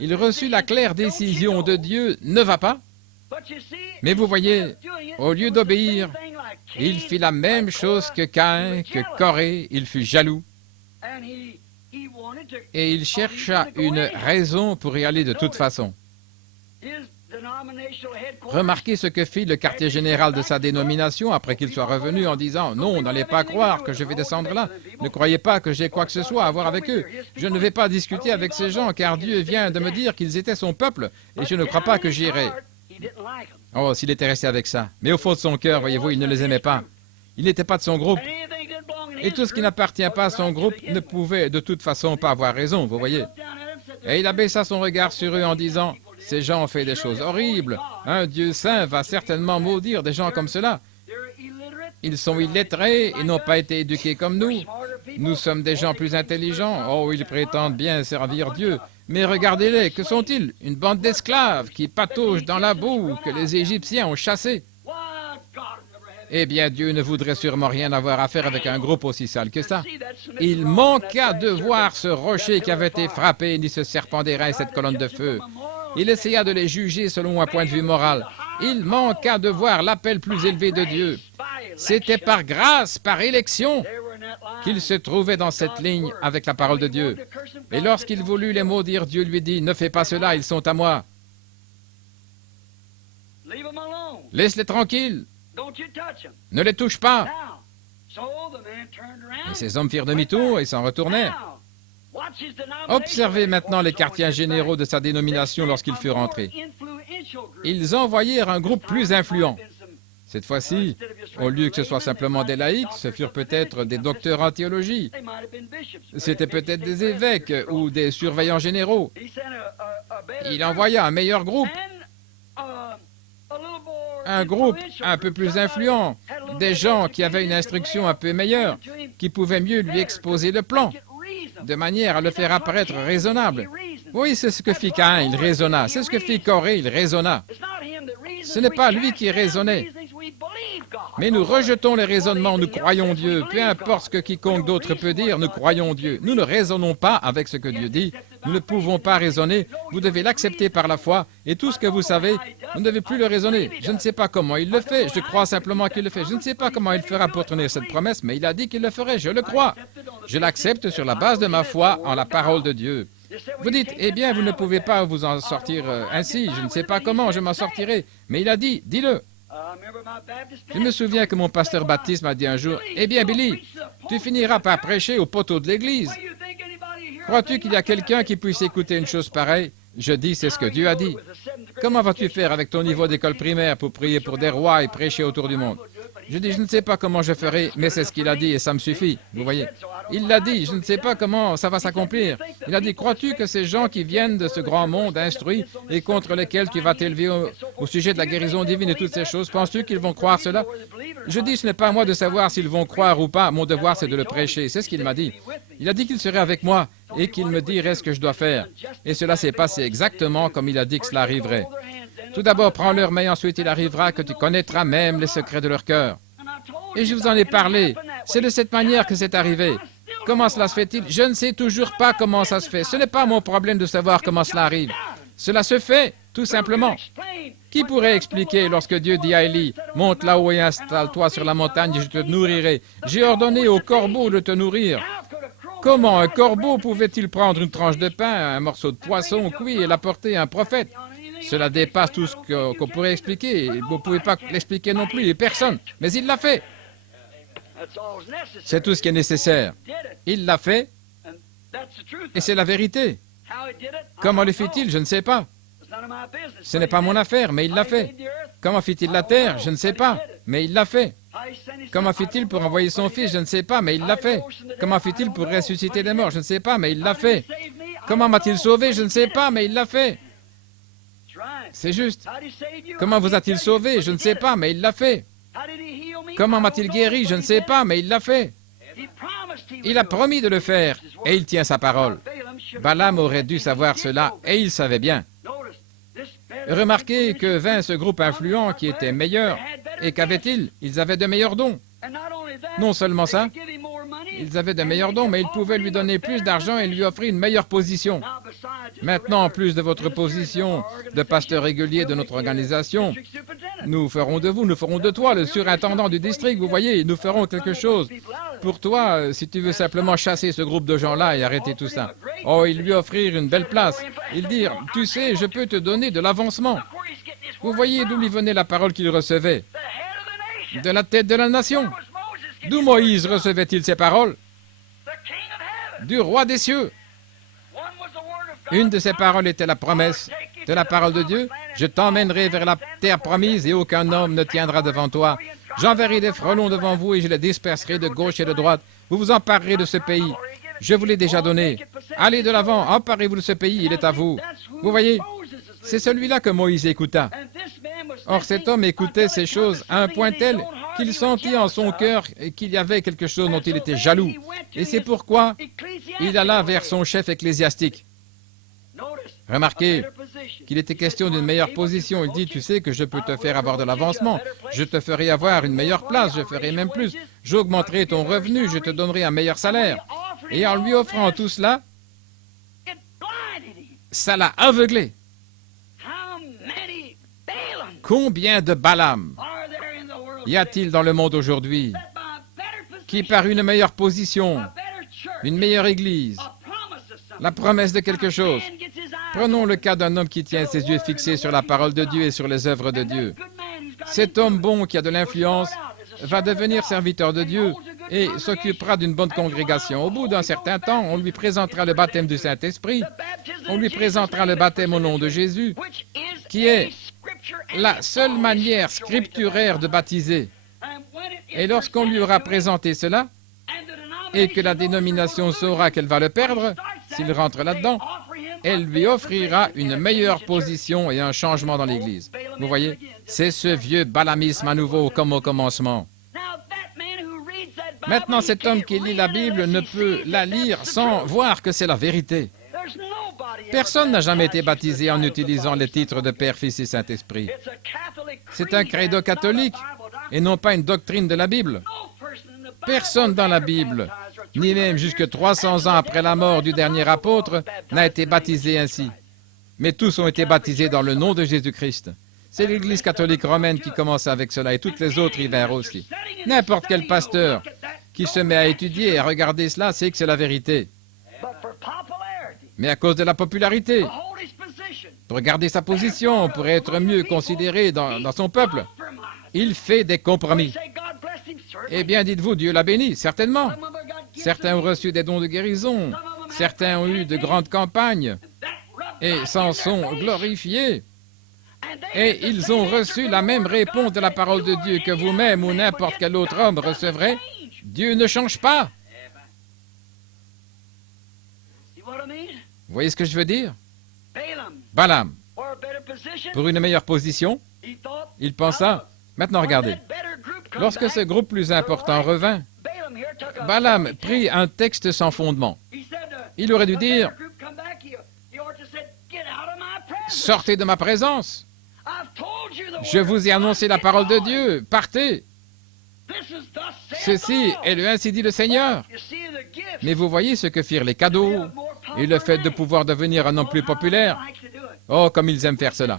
Il reçut la claire décision de Dieu, ne va pas. Mais vous voyez, au lieu d'obéir, il fit la même chose que Caïn, que Corée, il fut jaloux. Et il chercha une raison pour y aller de toute façon. Remarquez ce que fit le quartier général de sa dénomination après qu'il soit revenu en disant « Non, n'allez pas croire que je vais descendre là. Ne croyez pas que j'ai quoi que ce soit à voir avec eux. Je ne vais pas discuter avec ces gens car Dieu vient de me dire qu'ils étaient son peuple et je ne crois pas que j'irai. » Oh, s'il était resté avec ça. Mais au fond de son cœur, voyez-vous, il ne les aimait pas. Il n'était pas de son groupe. Et tout ce qui n'appartient pas à son groupe ne pouvait de toute façon pas avoir raison, vous voyez. Et il abaissa son regard sur eux en disant « Ces gens ont fait des choses horribles. Un Dieu saint va certainement maudire des gens comme cela. Ils sont illettrés et n'ont pas été éduqués comme nous. Nous sommes des gens plus intelligents. Oh, ils prétendent bien servir Dieu. Mais regardez-les, que sont-ils? Une bande d'esclaves qui pataugent dans la boue que les Égyptiens ont chassés. Eh bien, Dieu ne voudrait sûrement rien avoir à faire avec un groupe aussi sale que ça. Il manqua de voir ce rocher qui avait été frappé, ni ce serpent d'airain et cette colonne de feu. Il essaya de les juger selon un point de vue moral. Il manqua de voir l'appel plus élevé de Dieu. C'était par grâce, par élection, qu'il se trouvait dans cette ligne avec la parole de Dieu. Et lorsqu'il voulut les maudire, Dieu lui dit, « Ne fais pas cela, ils sont à moi. Laisse-les tranquilles. Ne les touche pas. » Et ces hommes firent demi-tour et s'en retournèrent. Observez maintenant les quartiers généraux de sa dénomination lorsqu'ils furent entrés. Ils envoyèrent un groupe plus influent. Cette fois-ci, au lieu que ce soit simplement des laïcs, ce furent peut-être des docteurs en théologie. C'était peut-être des évêques ou des surveillants généraux. Il envoya un meilleur groupe. Un groupe un peu plus influent, des gens qui avaient une instruction un peu meilleure, qui pouvaient mieux lui exposer le plan, de manière à le faire apparaître raisonnable. Oui, c'est ce que fit Caïn, il raisonna. C'est ce que fit Corée, il raisonna. Ce n'est pas lui qui raisonnait. Mais nous rejetons les raisonnements, nous croyons Dieu. Peu importe ce que quiconque d'autre peut dire, nous croyons Dieu. Nous ne raisonnons pas avec ce que Dieu dit. Nous ne pouvons pas raisonner. Vous devez l'accepter par la foi. Et tout ce que vous savez, vous ne devez plus le raisonner. Je ne sais pas comment il le fait. Je crois simplement qu'il le fait. Je ne sais pas comment il fera pour tenir cette promesse, mais il a dit qu'il le ferait. Je le crois. Je l'accepte sur la base de ma foi en la parole de Dieu. Vous dites, eh bien, vous ne pouvez pas vous en sortir ainsi. Je ne sais pas comment je m'en sortirai. Mais il a dit, dis-le. Je me souviens que mon pasteur baptiste m'a dit un jour, « Eh bien, Billy, tu finiras par prêcher au poteau de l'église. Crois-tu qu'il y a quelqu'un qui puisse écouter une chose pareille? » Je dis, c'est ce que Dieu a dit. Comment vas-tu faire avec ton niveau d'école primaire pour prier pour des rois et prêcher autour du monde? Je dis, je ne sais pas comment je ferai, mais c'est ce qu'il a dit et ça me suffit. Vous voyez? Il l'a dit, je ne sais pas comment ça va s'accomplir. Il a dit, crois-tu que ces gens qui viennent de ce grand monde instruit et contre lesquels tu vas t'élever au sujet de la guérison divine et toutes ces choses, penses-tu qu'ils vont croire cela? Je dis, ce n'est pas à moi de savoir s'ils vont croire ou pas. Mon devoir, c'est de le prêcher. C'est ce qu'il m'a dit. Il a dit qu'il serait avec moi et qu'il me dirait ce que je dois faire. Et cela s'est passé exactement comme il a dit que cela arriverait. Tout d'abord, prends leur main, ensuite il arrivera que tu connaîtras même les secrets de leur cœur. Et je vous en ai parlé. C'est de cette manière que c'est arrivé. Comment cela se fait-il? Je ne sais toujours pas comment ça se fait. Ce n'est pas mon problème de savoir comment cela arrive. Cela se fait, tout simplement. Qui pourrait expliquer lorsque Dieu dit à Élie, « Monte là-haut et installe-toi sur la montagne et je te nourrirai. J'ai ordonné au corbeau de te nourrir. » Comment un corbeau pouvait-il prendre une tranche de pain, un morceau de poisson cuit et l'apporter à un prophète? Cela dépasse tout ce qu'on pourrait expliquer. Vous ne pouvez pas l'expliquer non plus, personne. Mais il l'a fait. C'est tout ce qui est nécessaire. Il l'a fait, et c'est la vérité. Comment le fit-il? Je ne sais pas. Ce n'est pas mon affaire, mais il l'a fait. Comment fit-il la terre? Je ne sais pas, mais il l'a fait. Comment fit-il pour envoyer son fils? Je ne sais pas, mais il l'a fait. Comment fit-il pour ressusciter les morts? Je ne sais pas, mais il l'a fait. Comment m'a-t-il sauvé? Je ne sais pas, mais il l'a fait. C'est juste. Comment vous a-t-il sauvé? Je ne sais pas, mais il l'a fait. Comment m'a-t-il guéri? Je ne sais pas, mais il l'a fait. Il a promis de le faire, et il tient sa parole. Balaam aurait dû savoir cela, et il savait bien. Remarquez que vint ce groupe influent qui était meilleur. Et qu'avaient-ils? Ils avaient de meilleurs dons. Non seulement ça, ils avaient de meilleurs dons, mais ils pouvaient lui donner plus d'argent et lui offrir une meilleure position. Maintenant, en plus de votre position de pasteur régulier de notre organisation, nous ferons de vous, nous ferons de toi le surintendant du district, vous voyez, nous ferons quelque chose. Pour toi, si tu veux simplement chasser ce groupe de gens-là et arrêter tout ça. Oh, ils lui offrirent une belle place. Ils dirent, tu sais, je peux te donner de l'avancement. Vous voyez d'où lui venait la parole qu'il recevait? De la tête de la nation. D'où Moïse recevait-il ces paroles? Du roi des cieux. Une de ces paroles était la promesse de la parole de Dieu. Je t'emmènerai vers la terre promise et aucun homme ne tiendra devant toi. J'enverrai des frelons devant vous et je les disperserai de gauche et de droite. Vous vous emparerez de ce pays. Je vous l'ai déjà donné. Allez de l'avant, emparez-vous de ce pays, il est à vous. Vous voyez, c'est celui-là que Moïse écouta. Or, cet homme écoutait ces choses à un point tel qu'il sentit en son cœur qu'il y avait quelque chose dont il était jaloux. Et c'est pourquoi il alla vers son chef ecclésiastique. Remarquez qu'il était question d'une meilleure position. Il dit, tu sais que je peux te faire avoir de l'avancement. Je te ferai avoir une meilleure place, je ferai même plus. J'augmenterai ton revenu, je te donnerai un meilleur salaire. Et en lui offrant tout cela, ça l'a aveuglé. Combien de Balaam y a-t-il dans le monde aujourd'hui qui, par une meilleure position, une meilleure église, la promesse de quelque chose. Prenons le cas d'un homme qui tient ses yeux fixés sur la parole de Dieu et sur les œuvres de Dieu. Cet homme bon qui a de l'influence va devenir serviteur de Dieu et s'occupera d'une bonne congrégation. Au bout d'un certain temps, on lui présentera le baptême du Saint-Esprit, on lui présentera le baptême au nom de Jésus, qui est la seule manière scripturaire de baptiser. Et lorsqu'on lui aura présenté cela, et que la dénomination saura qu'elle va le perdre, s'il rentre là-dedans, elle lui offrira une meilleure position et un changement dans l'Église. Vous voyez, c'est ce vieux balamisme à nouveau comme au commencement. Maintenant, cet homme qui lit la Bible ne peut la lire sans voir que c'est la vérité. Personne n'a jamais été baptisé en utilisant les titres de Père, Fils et Saint-Esprit. C'est un credo catholique et non pas une doctrine de la Bible. Personne dans la Bible, ni même jusque 300 ans après la mort du dernier apôtre, n'a été baptisé ainsi. Mais tous ont été baptisés dans le nom de Jésus-Christ. C'est l'Église catholique romaine qui commence avec cela et toutes les autres y vinrent aussi. N'importe quel pasteur qui se met à étudier et à regarder cela sait que c'est la vérité. Mais à cause de la popularité, pour garder sa position, pour être mieux considéré dans son peuple, il fait des compromis. Eh bien, dites-vous, Dieu l'a béni, certainement. Certains ont reçu des dons de guérison, certains ont eu de grandes campagnes et s'en sont glorifiés. Et ils ont reçu la même réponse de la parole de Dieu que vous-même ou n'importe quel autre homme recevrait. Dieu ne change pas. Vous voyez ce que je veux dire? Balaam, pour une meilleure position, il pensa, maintenant regardez, lorsque ce groupe plus important revint, Balaam prit un texte sans fondement. Il aurait dû dire, sortez de ma présence. Je vous ai annoncé la parole de Dieu, partez. Ceci est le ainsi dit le Seigneur. Mais vous voyez ce que firent les cadeaux et le fait de pouvoir devenir un homme plus populaire. Oh, comme ils aiment faire cela.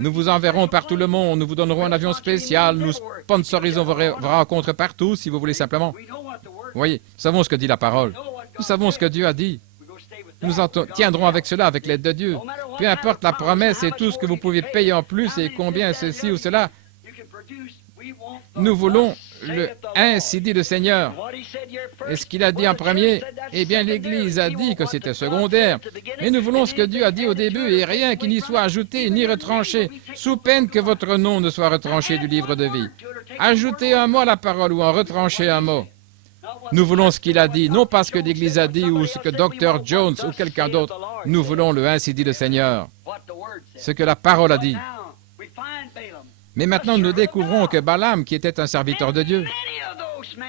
Nous vous enverrons par tout le monde, nous vous donnerons un avion spécial, nous sponsorisons vos rencontres partout, si vous voulez simplement. Vous voyez, nous savons ce que dit la parole. Nous savons ce que Dieu a dit. Nous en tiendrons avec cela, avec l'aide de Dieu. Peu importe la promesse et tout ce que vous pouvez payer en plus et combien ceci ou cela, nous voulons le ainsi dit le Seigneur. Et ce qu'il a dit en premier, eh bien l'Église a dit que c'était secondaire. Mais nous voulons ce que Dieu a dit au début et rien qui n'y soit ajouté ni retranché, sous peine que votre nom ne soit retranché du livre de vie. Ajoutez un mot à la parole ou en retranchez un mot. Nous voulons ce qu'il a dit, non pas ce que l'Église a dit ou ce que Dr. Jones ou quelqu'un d'autre. Nous voulons le ainsi dit le Seigneur. ce que la parole a dit. Mais maintenant, nous découvrons que Balaam, qui était un serviteur de Dieu,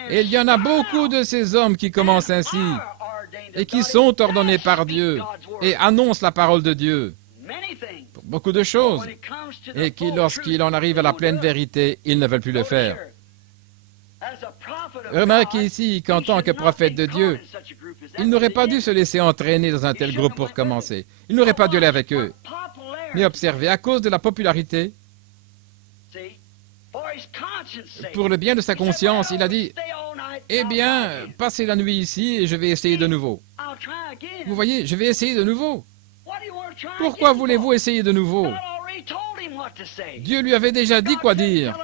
et il y en a beaucoup de ces hommes qui commencent ainsi, et qui sont ordonnés par Dieu, et annoncent la parole de Dieu, pour beaucoup de choses, et qui, lorsqu'il en arrive à la pleine vérité, ils ne veulent plus le faire. Remarquez ici qu'en tant que prophète de Dieu, il n'aurait pas dû se laisser entraîner dans un tel groupe pour commencer. Il n'aurait pas dû aller avec eux. Mais observez, à cause de la popularité, pour le bien de sa conscience, il a dit, « Eh bien, passez la nuit ici et je vais essayer de nouveau. » Vous voyez, je vais essayer de nouveau. Pourquoi voulez-vous essayer de nouveau? Dieu lui avait déjà dit quoi dire.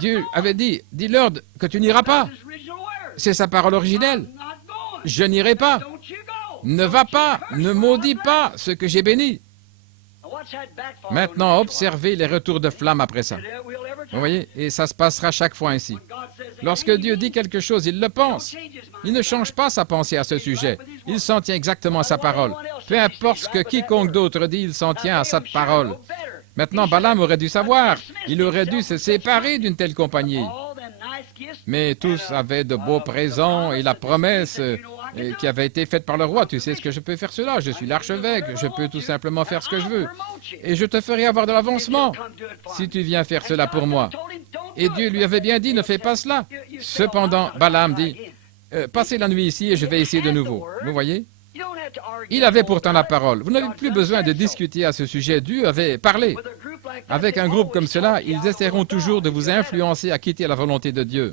Dieu avait dit, dis-leur que tu n'iras pas. C'est sa parole originelle. Je n'irai pas. Ne va pas, ne maudis pas ce que j'ai béni. Maintenant, observez les retours de flamme après ça. Vous voyez, et ça se passera chaque fois ainsi. Lorsque Dieu dit quelque chose, il le pense. Il ne change pas sa pensée à ce sujet. Il s'en tient exactement à sa parole. Peu importe ce que quiconque d'autre dit, il s'en tient à sa parole. Maintenant, Balaam aurait dû savoir. Il aurait dû se séparer d'une telle compagnie. Mais tous avaient de beaux présents et la promesse qui avait été faite par le roi. Tu sais ce que je peux faire cela? Je suis l'archevêque. Je peux tout simplement faire ce que je veux. Et je te ferai avoir de l'avancement si tu viens faire cela pour moi. Et Dieu lui avait bien dit, ne fais pas cela. Cependant, Balaam dit, passez la nuit ici et je vais essayer de nouveau. Vous voyez? Il avait pourtant la parole. Vous n'avez plus besoin de discuter à ce sujet. Dieu avait parlé. Avec un groupe comme cela, ils essaieront toujours de vous influencer à quitter la volonté de Dieu.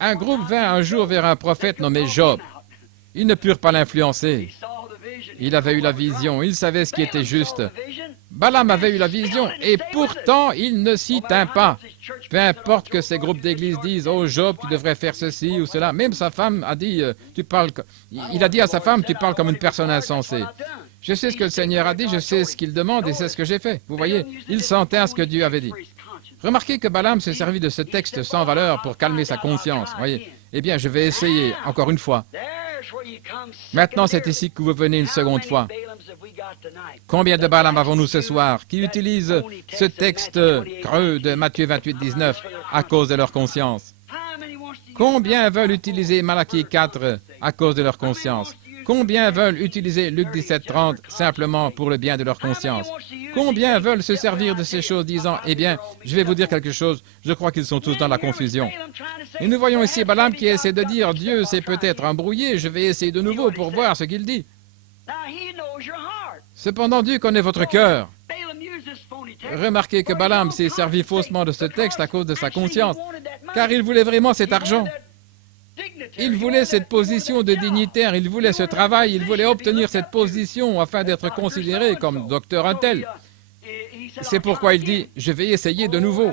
Un groupe vint un jour vers un prophète nommé Job. Ils ne purent pas l'influencer. Il avait eu la vision, il savait ce qui était juste. Balaam avait eu la vision, et pourtant il ne s'y tint pas. Peu importe que ces groupes d'église disent, « Oh Job, tu devrais faire ceci ou cela. » Même sa femme a dit, il a dit à sa femme, « Tu parles comme une personne insensée. » Je sais ce que le Seigneur a dit, je sais ce qu'il demande et c'est ce que j'ai fait. Vous voyez, il s'en tint à ce que Dieu avait dit. Remarquez que Balaam s'est servi de ce texte sans valeur pour calmer sa conscience. Voyez. Eh bien, je vais essayer, encore une fois. Maintenant, c'est ici que vous venez une seconde fois. Combien de Balaam avons-nous ce soir qui utilisent ce texte creux de Matthieu 28, 19 à cause de leur conscience? Combien veulent utiliser Malachie 4 à cause de leur conscience? Combien veulent utiliser Luc 17, 30 simplement pour le bien de leur conscience? Combien veulent se servir de ces choses disant, eh bien, je vais vous dire quelque chose, je crois qu'ils sont tous dans la confusion. Et nous voyons ici Balaam qui essaie de dire, Dieu s'est peut-être embrouillé, je vais essayer de nouveau pour voir ce qu'il dit. Cependant, Dieu connaît votre cœur. Remarquez que Balaam s'est servi faussement de ce texte à cause de sa conscience, car il voulait vraiment cet argent. Il voulait cette position de dignitaire, il voulait ce travail, il voulait obtenir cette position afin d'être considéré comme docteur un tel. C'est pourquoi il dit, je vais essayer de nouveau.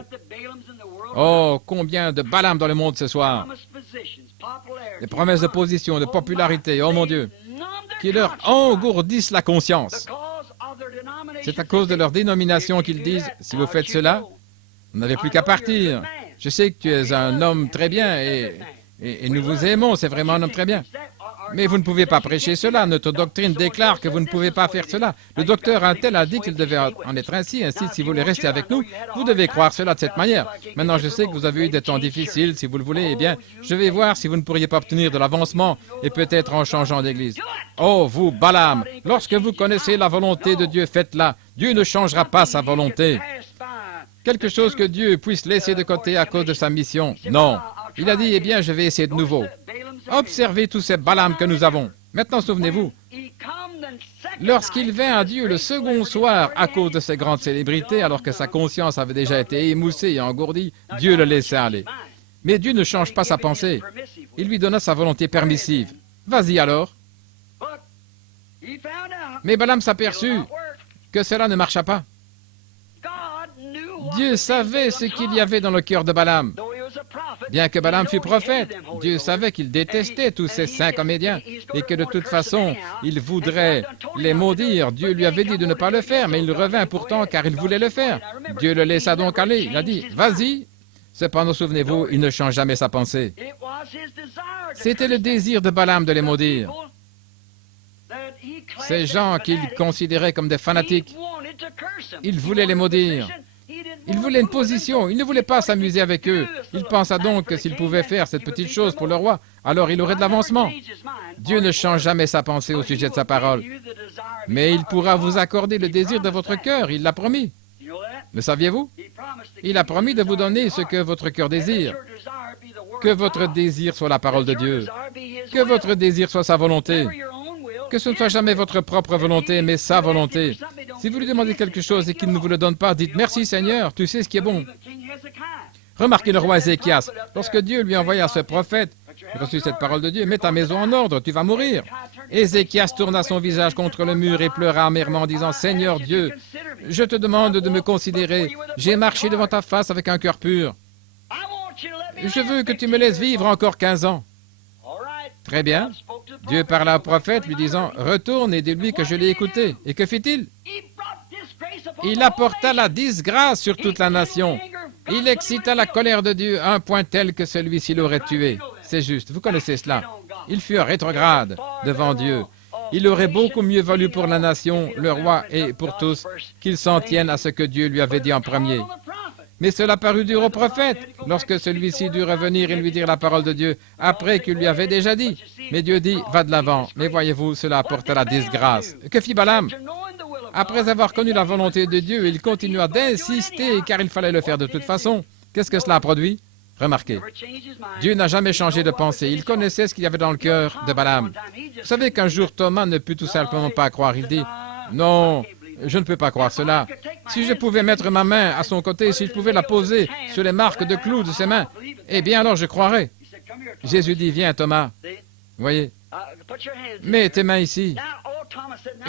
Oh, combien de Balaam dans le monde ce soir. Des promesses de position, de popularité, oh mon Dieu, qui leur engourdissent la conscience. C'est à cause de leur dénomination qu'ils disent, si vous faites cela, vous n'avez plus qu'à partir. Je sais que tu es un homme très bien et nous vous aimons, c'est vraiment un homme très bien. Mais vous ne pouvez pas prêcher cela. Notre doctrine déclare que vous ne pouvez pas faire cela. Le docteur Untel a dit qu'il devait en être ainsi. Ainsi, si vous voulez rester avec nous, vous devez croire cela de cette manière. Maintenant, je sais que vous avez eu des temps difficiles. Si vous le voulez, eh bien, je vais voir si vous ne pourriez pas obtenir de l'avancement et peut-être en changeant d'église. Oh, vous, Balaam, lorsque vous connaissez la volonté de Dieu, faites-la. Dieu ne changera pas sa volonté. Quelque chose que Dieu puisse laisser de côté à cause de sa mission. Non. Il a dit, eh bien, je vais essayer de nouveau. Observez tous ces Balaam que nous avons. Maintenant, souvenez-vous, lorsqu'il vint à Dieu le second soir à cause de ses grandes célébrités, alors que sa conscience avait déjà été émoussée et engourdie, Dieu le laissait aller. Mais Dieu ne change pas sa pensée. Il lui donna sa volonté permissive. Vas-y alors. Mais Balaam s'aperçut que cela ne marcha pas. Dieu savait ce qu'il y avait dans le cœur de Balaam. Bien que Balaam fût prophète, Dieu savait qu'il détestait tous ces saints comédiens et que de toute façon, il voudrait les maudire. Dieu lui avait dit de ne pas le faire, mais il revint pourtant car il voulait le faire. Dieu le laissa donc aller. Il a dit, vas-y. Cependant, souvenez-vous, il ne change jamais sa pensée. C'était le désir de Balaam de les maudire. Ces gens qu'il considérait comme des fanatiques, Il voulait les maudire. Il voulait une position. Il ne voulait pas s'amuser avec eux. Il pensa donc que s'il pouvait faire cette petite chose pour le roi, alors il aurait de l'avancement. Dieu ne change jamais sa pensée au sujet de sa parole. Mais il pourra vous accorder le désir de votre cœur. Il l'a promis. Le saviez-vous? Il a promis de vous donner ce que votre cœur désire. Que votre désir soit la parole de Dieu. Que votre désir soit sa volonté. Que ce ne soit jamais votre propre volonté, mais sa volonté. Si vous lui demandez quelque chose et qu'il ne vous le donne pas, dites « Merci Seigneur, tu sais ce qui est bon ». Remarquez le roi Ézéchias. Lorsque Dieu lui envoya ce prophète, il reçut cette parole de Dieu, « Mets ta maison en ordre, tu vas mourir ». Ézéchias tourna son visage contre le mur et pleura amèrement en disant « Seigneur Dieu, je te demande de me considérer. J'ai marché devant ta face avec un cœur pur. Je veux que tu me laisses vivre encore 15 ans. » Très bien. Dieu parla au prophète, lui disant, « Retourne et dis-lui que je l'ai écouté. » Et que fit-il? Il apporta la disgrâce sur toute la nation. Il excita la colère de Dieu à un point tel que celui-ci l'aurait tué. C'est juste, vous connaissez cela. Il fut rétrograde devant Dieu. Il aurait beaucoup mieux valu pour la nation, le roi et pour tous, qu'il s'en tienne à ce que Dieu lui avait dit en premier. Mais cela parut dur au prophète, lorsque celui-ci dut revenir et lui dire la parole de Dieu, après qu'il lui avait déjà dit. Mais Dieu dit, va de l'avant. Mais voyez-vous, cela apporta la disgrâce. Que fit Balaam? Après avoir connu la volonté de Dieu, il continua d'insister, car il fallait le faire de toute façon. Qu'est-ce que cela a produit? Remarquez, Dieu n'a jamais changé de pensée. Il connaissait ce qu'il y avait dans le cœur de Balaam. Vous savez qu'un jour, Thomas ne put tout simplement pas croire. Il dit, non, je ne peux pas croire cela. Si je pouvais mettre ma main à son côté, si je pouvais la poser sur les marques de clous de ses mains, eh bien alors je croirais. Jésus dit, viens Thomas. Voyez, mets tes mains ici.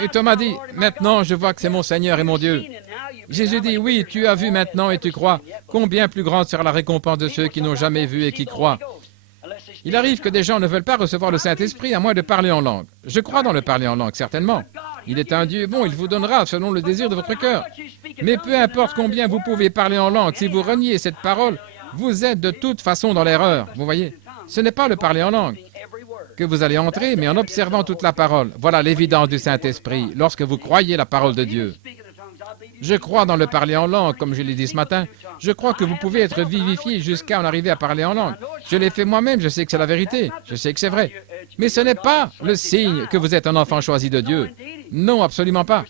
Et Thomas dit, maintenant je vois que c'est mon Seigneur et mon Dieu. Jésus dit, oui, tu as vu maintenant et tu crois. Combien plus grande sera la récompense de ceux qui n'ont jamais vu et qui croient. Il arrive que des gens ne veulent pas recevoir le Saint-Esprit à moins de parler en langue. Je crois dans le parler en langue, certainement. Il est un Dieu bon, il vous donnera selon le désir de votre cœur. Mais peu importe combien vous pouvez parler en langue, si vous reniez cette parole, vous êtes de toute façon dans l'erreur. Vous voyez, ce n'est pas le parler en langue que vous allez entrer, mais en observant toute la parole. Voilà l'évidence du Saint-Esprit, lorsque vous croyez la parole de Dieu. Je crois dans le parler en langue, comme je l'ai dit ce matin. Je crois que vous pouvez être vivifié jusqu'à en arriver à parler en langue. Je l'ai fait moi-même, je sais que c'est la vérité, je sais que c'est vrai. Mais ce n'est pas le signe que vous êtes un enfant choisi de Dieu. Non, absolument pas.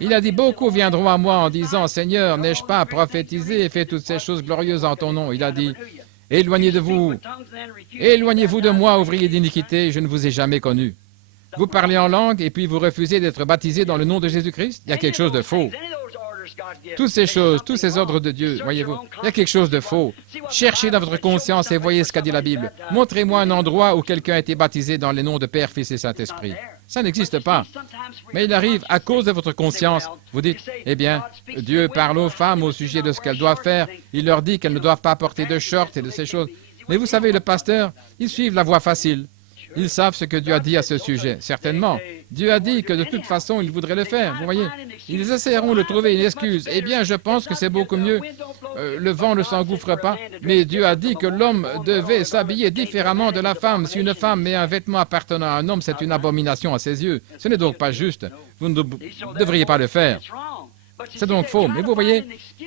Il a dit, beaucoup viendront à moi en disant, Seigneur, n'ai-je pas prophétisé et fait toutes ces choses glorieuses en ton nom? Il a dit, éloignez éloignez-vous de moi, ouvrier d'iniquité, je ne vous ai jamais connu. Vous parlez en langue et puis vous refusez d'être baptisé dans le nom de Jésus-Christ? Il y a quelque chose de faux. Toutes ces choses, tous ces ordres de Dieu, voyez-vous, il y a quelque chose de faux. Cherchez dans votre conscience et voyez ce qu'a dit la Bible. Montrez-moi un endroit où quelqu'un a été baptisé dans les noms de Père, Fils et Saint-Esprit. Ça n'existe pas. Mais il arrive à cause de votre conscience. Vous dites, eh bien, Dieu parle aux femmes au sujet de ce qu'elles doivent faire. Il leur dit qu'elles ne doivent pas porter de shorts et de ces choses. Mais vous savez, le pasteur, ils suivent la voie facile. Ils savent ce que Dieu a dit à ce sujet, certainement. Dieu a dit que de toute façon, il voudrait le faire, vous voyez. Ils essaieront de trouver une excuse. Eh bien, je pense que c'est beaucoup mieux. Le vent ne s'engouffre pas, mais Dieu a dit que l'homme devait s'habiller différemment de la femme. Si une femme met un vêtement appartenant à un homme, c'est une abomination à ses yeux. Ce n'est donc pas juste. Vous ne devriez pas le faire. C'est donc faux. Mais vous voyez,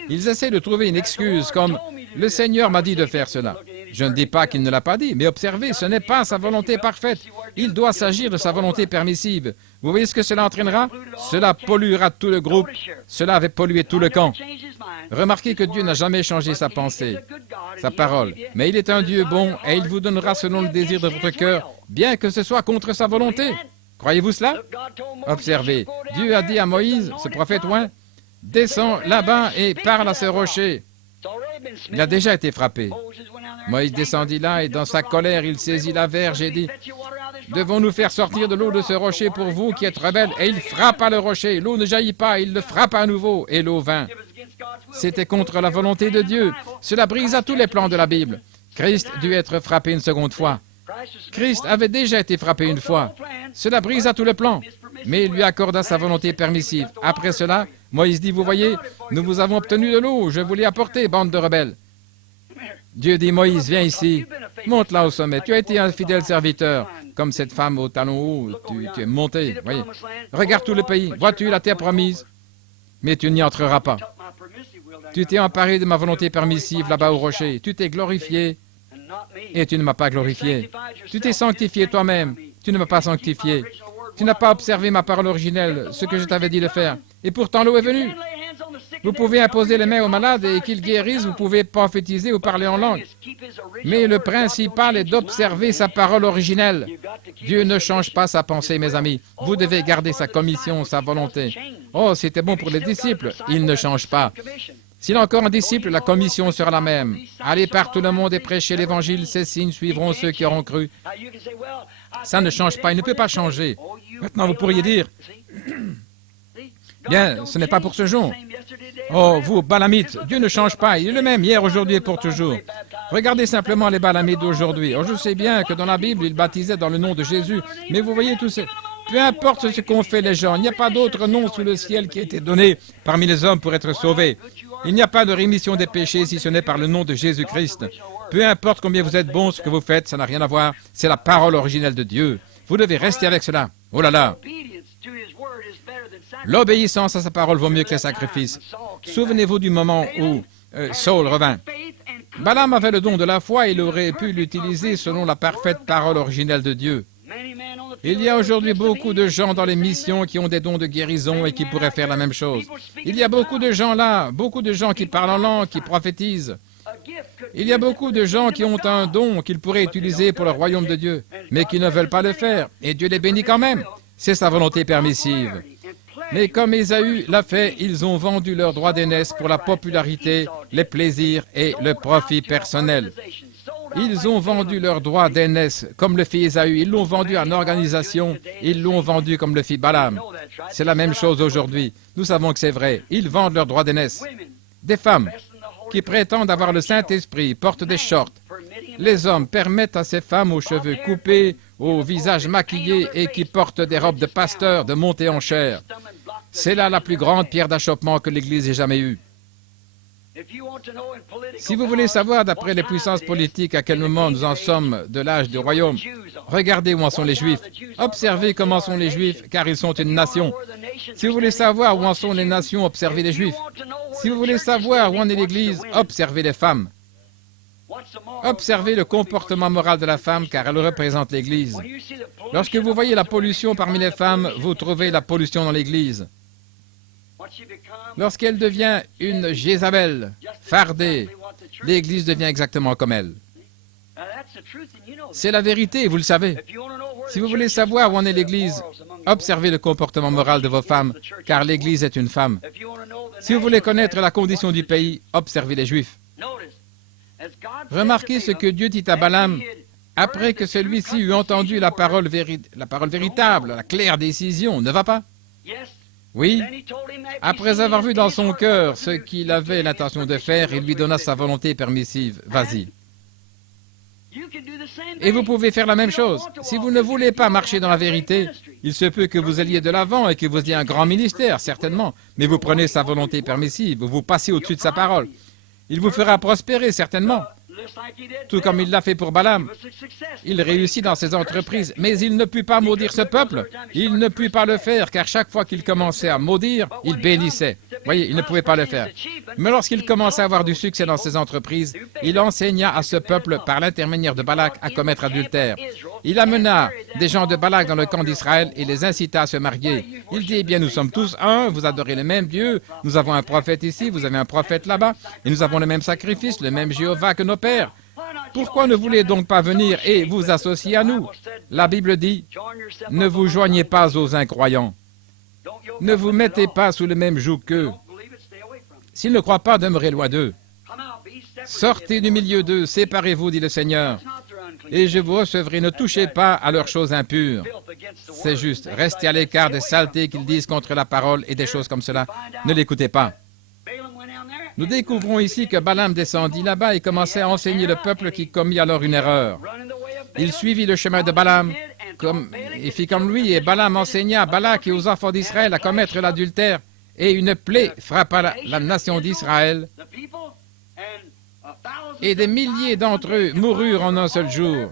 ils essaient de trouver une excuse comme « Le Seigneur m'a dit de faire cela ». Je ne dis pas qu'il ne l'a pas dit, mais observez, ce n'est pas sa volonté parfaite. Il doit s'agir de sa volonté permissive. Vous voyez ce que cela entraînera? Cela polluera tout le groupe. Cela avait pollué tout le camp. Remarquez que Dieu n'a jamais changé sa pensée, sa parole. Mais il est un Dieu bon et il vous donnera selon le désir de votre cœur, bien que ce soit contre sa volonté. Croyez-vous cela? Observez, Dieu a dit à Moïse, ce prophète oint, « Descends là-bas et parle à ce rocher. » Il a déjà été frappé. Moïse descendit là et dans sa colère, il saisit la verge et dit, « Devons-nous faire sortir de l'eau de ce rocher pour vous qui êtes rebelles? » Et il frappa le rocher. L'eau ne jaillit pas, il le frappa à nouveau et l'eau vint. C'était contre la volonté de Dieu. Cela brisa tous les plans de la Bible. Christ dut être frappé une seconde fois. Christ avait déjà été frappé une fois. Cela brisa tout le plan, mais il lui accorda sa volonté permissive. Après cela, Moïse dit, « Vous voyez, nous vous avons obtenu de l'eau, je vous l'ai apporté, bande de rebelles. » Dieu dit, « Moïse, viens ici, monte là au sommet. Tu as été un fidèle serviteur, comme cette femme au talon haut, tu es monté. Voyez. Regarde tout le pays, vois-tu la terre promise? » mais tu n'y entreras pas. Tu t'es emparé de ma volonté permissive là-bas au rocher. Tu t'es glorifié et tu ne m'as pas glorifié. Tu t'es sanctifié toi-même. Tu ne m'as pas sanctifié. Tu n'as pas observé ma parole originelle, ce que je t'avais dit de faire. Et pourtant l'eau est venue. Vous pouvez imposer les mains aux malades et qu'ils guérissent. Vous pouvez prophétiser ou parler en langue. Mais le principal est d'observer sa parole originelle. Dieu ne change pas sa pensée, mes amis. Vous devez garder sa commission, sa volonté. Oh, c'était bon pour les disciples. Il ne change pas. S'il a encore un disciple, la commission sera la même. Allez par tout le monde et prêchez l'Évangile, ces signes suivront ceux qui auront cru. Ça ne change pas, il ne peut pas changer. Maintenant, vous pourriez dire, bien, ce n'est pas pour ce jour. Oh, vous, Balamites, Dieu ne change pas, il est le même hier, aujourd'hui et pour toujours. Regardez simplement les Balamites d'aujourd'hui. Oh, je sais bien que dans la Bible, ils baptisaient dans le nom de Jésus, mais vous voyez tous ces... Peu importe ce qu'ont fait les gens, il n'y a pas d'autre nom sous le ciel qui a été donné parmi les hommes pour être sauvés. Il n'y a pas de rémission des péchés si ce n'est par le nom de Jésus-Christ. Peu importe combien vous êtes bon, ce que vous faites, ça n'a rien à voir. C'est la parole originelle de Dieu. Vous devez rester avec cela. Oh là là! L'obéissance à sa parole vaut mieux que les sacrifices. Souvenez-vous du moment où Saul revint. Balaam avait le don de la foi et il aurait pu l'utiliser selon la parfaite parole originelle de Dieu. Il y a aujourd'hui beaucoup de gens dans les missions qui ont des dons de guérison et qui pourraient faire la même chose. Il y a beaucoup de gens là, beaucoup de gens qui parlent en langue, qui prophétisent. Il y a beaucoup de gens qui ont un don qu'ils pourraient utiliser pour le royaume de Dieu, mais qui ne veulent pas le faire. Et Dieu les bénit quand même. C'est sa volonté permissive. Mais comme Ésaü l'a fait, ils ont vendu leurs droits d'aînesse pour la popularité, les plaisirs et le profit personnel. Ils ont vendu leurs droits d'aînesse comme le fit Ésaü. Ils l'ont vendu en organisation. Ils l'ont vendu comme le fit Balaam. C'est la même chose aujourd'hui. Nous savons que c'est vrai. Ils vendent leurs droits d'aînesse. Des femmes qui prétendent avoir le Saint-Esprit portent des shorts. Les hommes permettent à ces femmes aux cheveux coupés, au visage maquillé et qui portent des robes de pasteur de monter en chair. C'est là la plus grande pierre d'achoppement que l'Église ait jamais eue. Si vous voulez savoir, d'après les puissances politiques, à quel moment nous en sommes de l'âge du royaume, regardez où en sont les Juifs. Observez comment sont les Juifs, car ils sont une nation. Si vous voulez savoir où en sont les nations, observez les Juifs. Si vous voulez savoir où en est l'Église, observez les femmes. Observez le comportement moral de la femme, car elle représente l'Église. Lorsque vous voyez la pollution parmi les femmes, vous trouvez la pollution dans l'Église. Lorsqu'elle devient une Jézabel, fardée, l'Église devient exactement comme elle. C'est la vérité, vous le savez. Si vous voulez savoir où en est l'Église, observez le comportement moral de vos femmes, car l'Église est une femme. Si vous voulez connaître la condition du pays, observez les Juifs. Remarquez ce que Dieu dit à Balaam après que celui-ci eut entendu la parole véritable, la claire décision. Ne va pas? Oui. Après avoir vu dans son cœur ce qu'il avait l'intention de faire, il lui donna sa volonté permissive. Vas-y. Et vous pouvez faire la même chose. Si vous ne voulez pas marcher dans la vérité, il se peut que vous alliez de l'avant et que vous ayez un grand ministère, certainement. Mais vous prenez sa volonté permissive, vous passez au-dessus de sa parole. Il vous fera prospérer, certainement. Tout comme il l'a fait pour Balaam. Il réussit dans ses entreprises, mais il ne put pas maudire ce peuple. Il ne put pas le faire, car chaque fois qu'il commençait à maudire, il bénissait. Voyez, il ne pouvait pas le faire. Mais lorsqu'il commençait à avoir du succès dans ses entreprises, il enseigna à ce peuple, par l'intermédiaire de Balak, à commettre adultère. Il amena des gens de Balak dans le camp d'Israël et les incita à se marier. Il dit, eh bien, nous sommes tous un, vous adorez le même Dieu, nous avons un prophète ici, vous avez un prophète là-bas, et nous avons le même sacrifice, le même Jéhovah que nos pères. Pourquoi ne voulez donc pas venir et vous associer à nous? La Bible dit, ne vous joignez pas aux incroyants. Ne vous mettez pas sous le même joug qu'eux. S'ils ne croient pas, demeurez loin d'eux. Sortez du milieu d'eux, séparez-vous, dit le Seigneur, et je vous recevrai. Ne touchez pas à leurs choses impures. C'est juste, restez à l'écart des saletés qu'ils disent contre la parole et des choses comme cela. Ne l'écoutez pas. Nous découvrons ici que Balaam descendit là-bas et commençait à enseigner le peuple qui commit alors une erreur. Il suivit le chemin de Balaam et fit comme lui, et Balaam enseigna à Balak et aux enfants d'Israël à commettre l'adultère, et une plaie frappa la nation d'Israël, et des milliers d'entre eux moururent en un seul jour.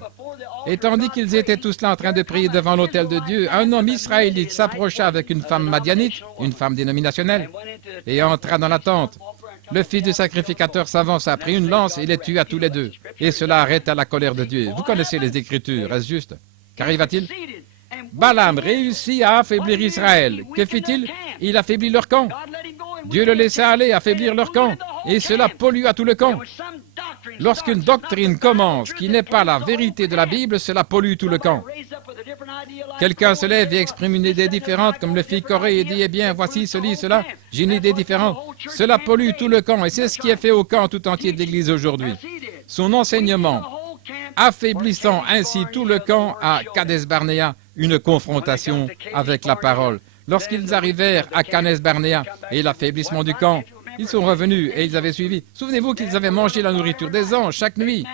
Et tandis qu'ils étaient tous là en train de prier devant l'autel de Dieu, un homme israélite s'approcha avec une femme madianite, une femme dénominationnelle, et entra dans la tente. Le fils du sacrificateur s'avança, prit une lance et les tua tous les deux. Et cela arrêta la colère de Dieu. Vous connaissez les Écritures, est-ce juste? Qu'arriva-t-il? Balaam réussit à affaiblir Israël. Que fit-il? Il affaiblit leur camp. Dieu le laissa aller affaiblir leur camp, et cela pollua tout le camp. Lorsqu'une doctrine commence qui n'est pas la vérité de la Bible, cela pollue tout le camp. Quelqu'un se lève et exprime une idée différente, comme le fit Corée, et dit, eh bien, voici ceci, cela, j'ai une idée différente. Cela pollue tout le camp, et c'est ce qui est fait au camp tout entier de l'Église aujourd'hui. Son enseignement, affaiblissant ainsi tout le camp à Kadesh Barnéa, une confrontation avec la parole. Lorsqu'ils arrivèrent à Kadesh Barnéa et l'affaiblissement du camp, ils sont revenus et ils avaient suivi. Souvenez-vous qu'ils avaient mangé la nourriture des anges chaque nuit.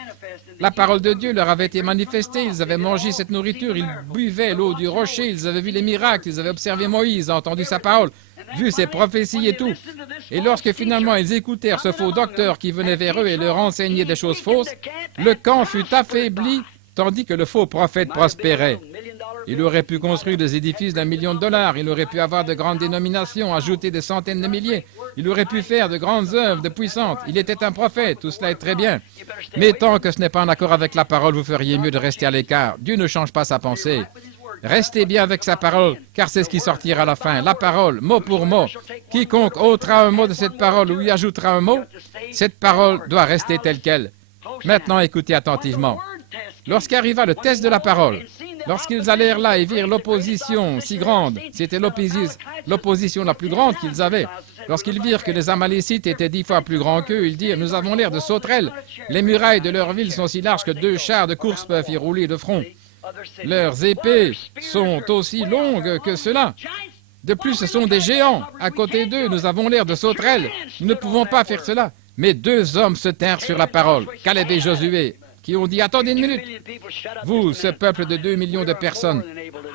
La parole de Dieu leur avait été manifestée, ils avaient mangé cette nourriture, ils buvaient l'eau du rocher, ils avaient vu les miracles, ils avaient observé Moïse, entendu sa parole, vu ses prophéties et tout. Et lorsque finalement ils écoutèrent ce faux docteur qui venait vers eux et leur enseignait des choses fausses, le camp fut affaibli, tandis que le faux prophète prospérait. Il aurait pu construire des édifices d'1 million de dollars, il aurait pu avoir de grandes dénominations, ajouter des centaines de milliers, il aurait pu faire de grandes œuvres de puissantes. Il était un prophète, tout cela est très bien. Mais tant que ce n'est pas en accord avec la parole, vous feriez mieux de rester à l'écart. Dieu ne change pas sa pensée. Restez bien avec sa parole, car c'est ce qui sortira à la fin. La parole, mot pour mot. Quiconque ôtera un mot de cette parole ou y ajoutera un mot, cette parole doit rester telle qu'elle. Maintenant, écoutez attentivement. Lorsqu'arriva le test de la parole, lorsqu'ils allèrent là et virent l'opposition si grande, c'était l'opposition la plus grande qu'ils avaient. Lorsqu'ils virent que les Amalécites étaient 10 fois plus grands qu'eux, ils dirent, nous avons l'air de sauterelles. Les murailles de leur ville sont si larges que 2 chars de course peuvent y rouler de front. Leurs épées sont aussi longues que cela. De plus, ce sont des géants. À côté d'eux, nous avons l'air de sauterelles. Nous ne pouvons pas faire cela. Mais 2 hommes se tinrent sur la parole, Caleb et Josué, qui ont dit, attendez une minute. Vous, ce peuple de 2 millions de personnes,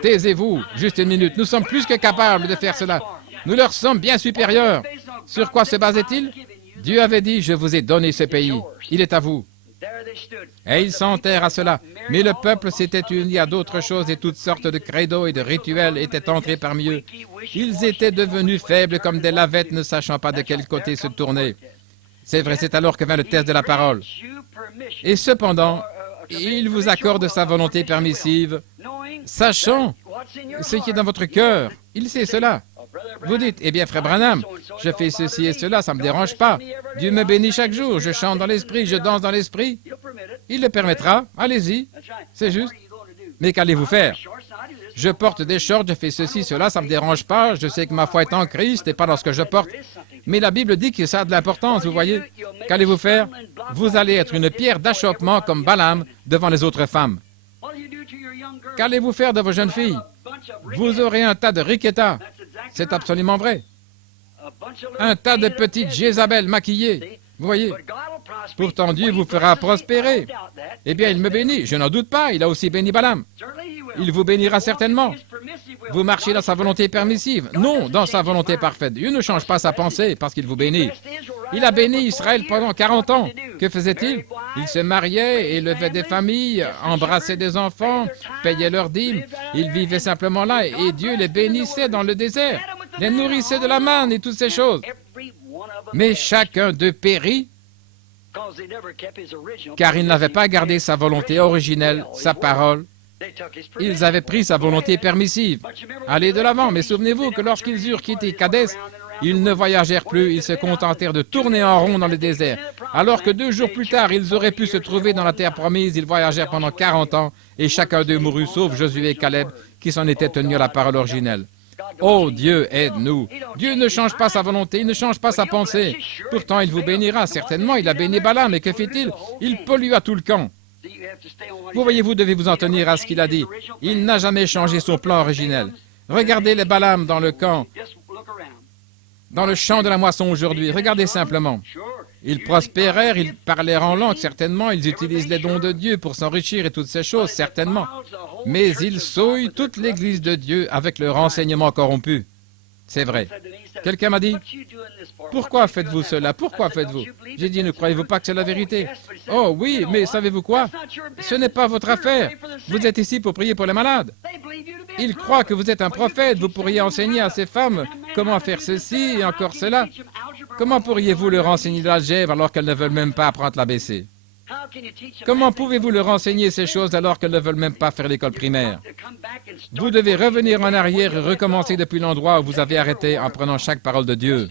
taisez-vous, juste une minute. Nous sommes plus que capables de faire cela. Nous leur sommes bien supérieurs. Sur quoi se basait-il? Dieu avait dit, je vous ai donné ce pays. Il est à vous. Et ils s'enterrent à cela. Mais le peuple s'était uni à d'autres choses et toutes sortes de credos et de rituels étaient entrés parmi eux. Ils étaient devenus faibles comme des lavettes ne sachant pas de quel côté se tourner. C'est vrai, c'est alors que vint le test de la parole. Et cependant, il vous accorde sa volonté permissive, sachant ce qui est dans votre cœur. Il sait cela. Vous dites, eh bien, frère Branham, je fais ceci et cela, ça ne me dérange pas. Dieu me bénit chaque jour, je chante dans l'esprit, je danse dans l'esprit. Il le permettra, allez-y, c'est juste. Mais qu'allez-vous faire? Je porte des shorts, je fais ceci, cela, ça ne me dérange pas, je sais que ma foi est en Christ et pas dans ce que je porte. Mais la Bible dit que ça a de l'importance, vous voyez. Qu'allez-vous faire? Vous allez être une pierre d'achoppement comme Balaam devant les autres femmes. Qu'allez-vous faire de vos jeunes filles? Vous aurez un tas de riquetas. C'est absolument vrai. Un tas de petites Jézabel maquillées. Vous voyez? Pourtant, Dieu vous fera prospérer. Eh bien, il me bénit. Je n'en doute pas. Il a aussi béni Balaam. Il vous bénira certainement. Vous marchez dans sa volonté permissive. Non, dans sa volonté parfaite. Dieu ne change pas sa pensée parce qu'il vous bénit. Il a béni Israël pendant 40 ans. Que faisait-il? Il se mariait, élevait des familles, embrassait des enfants, payait leurs dîmes. Il vivait simplement là et Dieu les bénissait dans le désert, les nourrissait de la manne et toutes ces choses. Mais chacun d'eux périt car il n'avait pas gardé sa volonté originelle, sa parole. Ils avaient pris sa volonté permissive. Allez de l'avant, mais souvenez-vous que lorsqu'ils eurent quitté Kadès, ils ne voyagèrent plus, ils se contentèrent de tourner en rond dans le désert. Alors que 2 jours plus tard, ils auraient pu se trouver dans la terre promise, ils voyagèrent pendant 40 ans, et chacun d'eux mourut, sauf Josué et Caleb, qui s'en étaient tenus à la parole originelle. Oh Dieu, aide-nous. Dieu ne change pas sa volonté, il ne change pas sa pensée. Pourtant, il vous bénira, certainement, il a béni Balaam, et que fait-il? Il pollua tout le camp. Vous voyez, vous devez vous en tenir à ce qu'il a dit. Il n'a jamais changé son plan originel. Regardez les Balaam dans le camp, dans le champ de la moisson aujourd'hui. Regardez simplement. Ils prospérèrent, ils parlèrent en langue, certainement. Ils utilisent les dons de Dieu pour s'enrichir et toutes ces choses, certainement. Mais ils souillent toute l'Église de Dieu avec leur enseignement corrompu. C'est vrai. Quelqu'un m'a dit, pourquoi faites-vous cela? Pourquoi faites-vous? J'ai dit, ne croyez-vous pas que c'est la vérité? Oh oui, mais savez-vous quoi? Ce n'est pas votre affaire. Vous êtes ici pour prier pour les malades. Ils croient que vous êtes un prophète. Vous pourriez enseigner à ces femmes comment faire ceci et encore cela. Comment pourriez-vous leur enseigner l'algèbre alors qu'elles ne veulent même pas apprendre l'ABC? Comment pouvez-vous leur enseigner ces choses alors qu'elles ne veulent même pas faire l'école primaire? Vous devez revenir en arrière et recommencer depuis l'endroit où vous avez arrêté en prenant chaque parole de Dieu.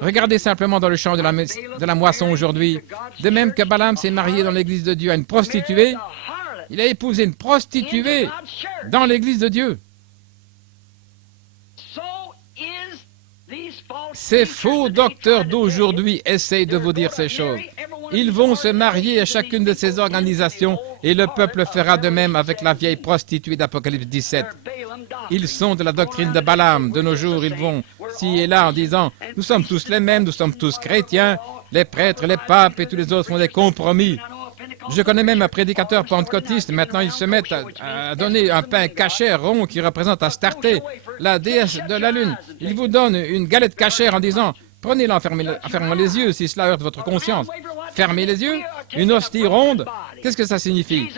Regardez simplement dans le champ de la moisson aujourd'hui. De même que Balaam s'est marié dans l'église de Dieu à une prostituée, il a épousé une prostituée dans l'église de Dieu. Ces faux docteurs d'aujourd'hui essayent de vous dire ces choses. Ils vont se marier à chacune de ces organisations et le peuple fera de même avec la vieille prostituée d'Apocalypse 17. Ils sont de la doctrine de Balaam. De nos jours, ils vont ci et là en disant « Nous sommes tous les mêmes, nous sommes tous chrétiens, les prêtres, les papes et tous les autres font des compromis. » Je connais même un prédicateur pentecôtiste. Maintenant, ils se mettent à donner un pain cachère rond qui représente Astarté, la déesse de la lune. Ils vous donnent une galette cachère en disant « Prenez-la en fermant les yeux si cela heurte votre conscience. » Fermez les yeux. Une hostie ronde. Qu'est-ce que ça signifie?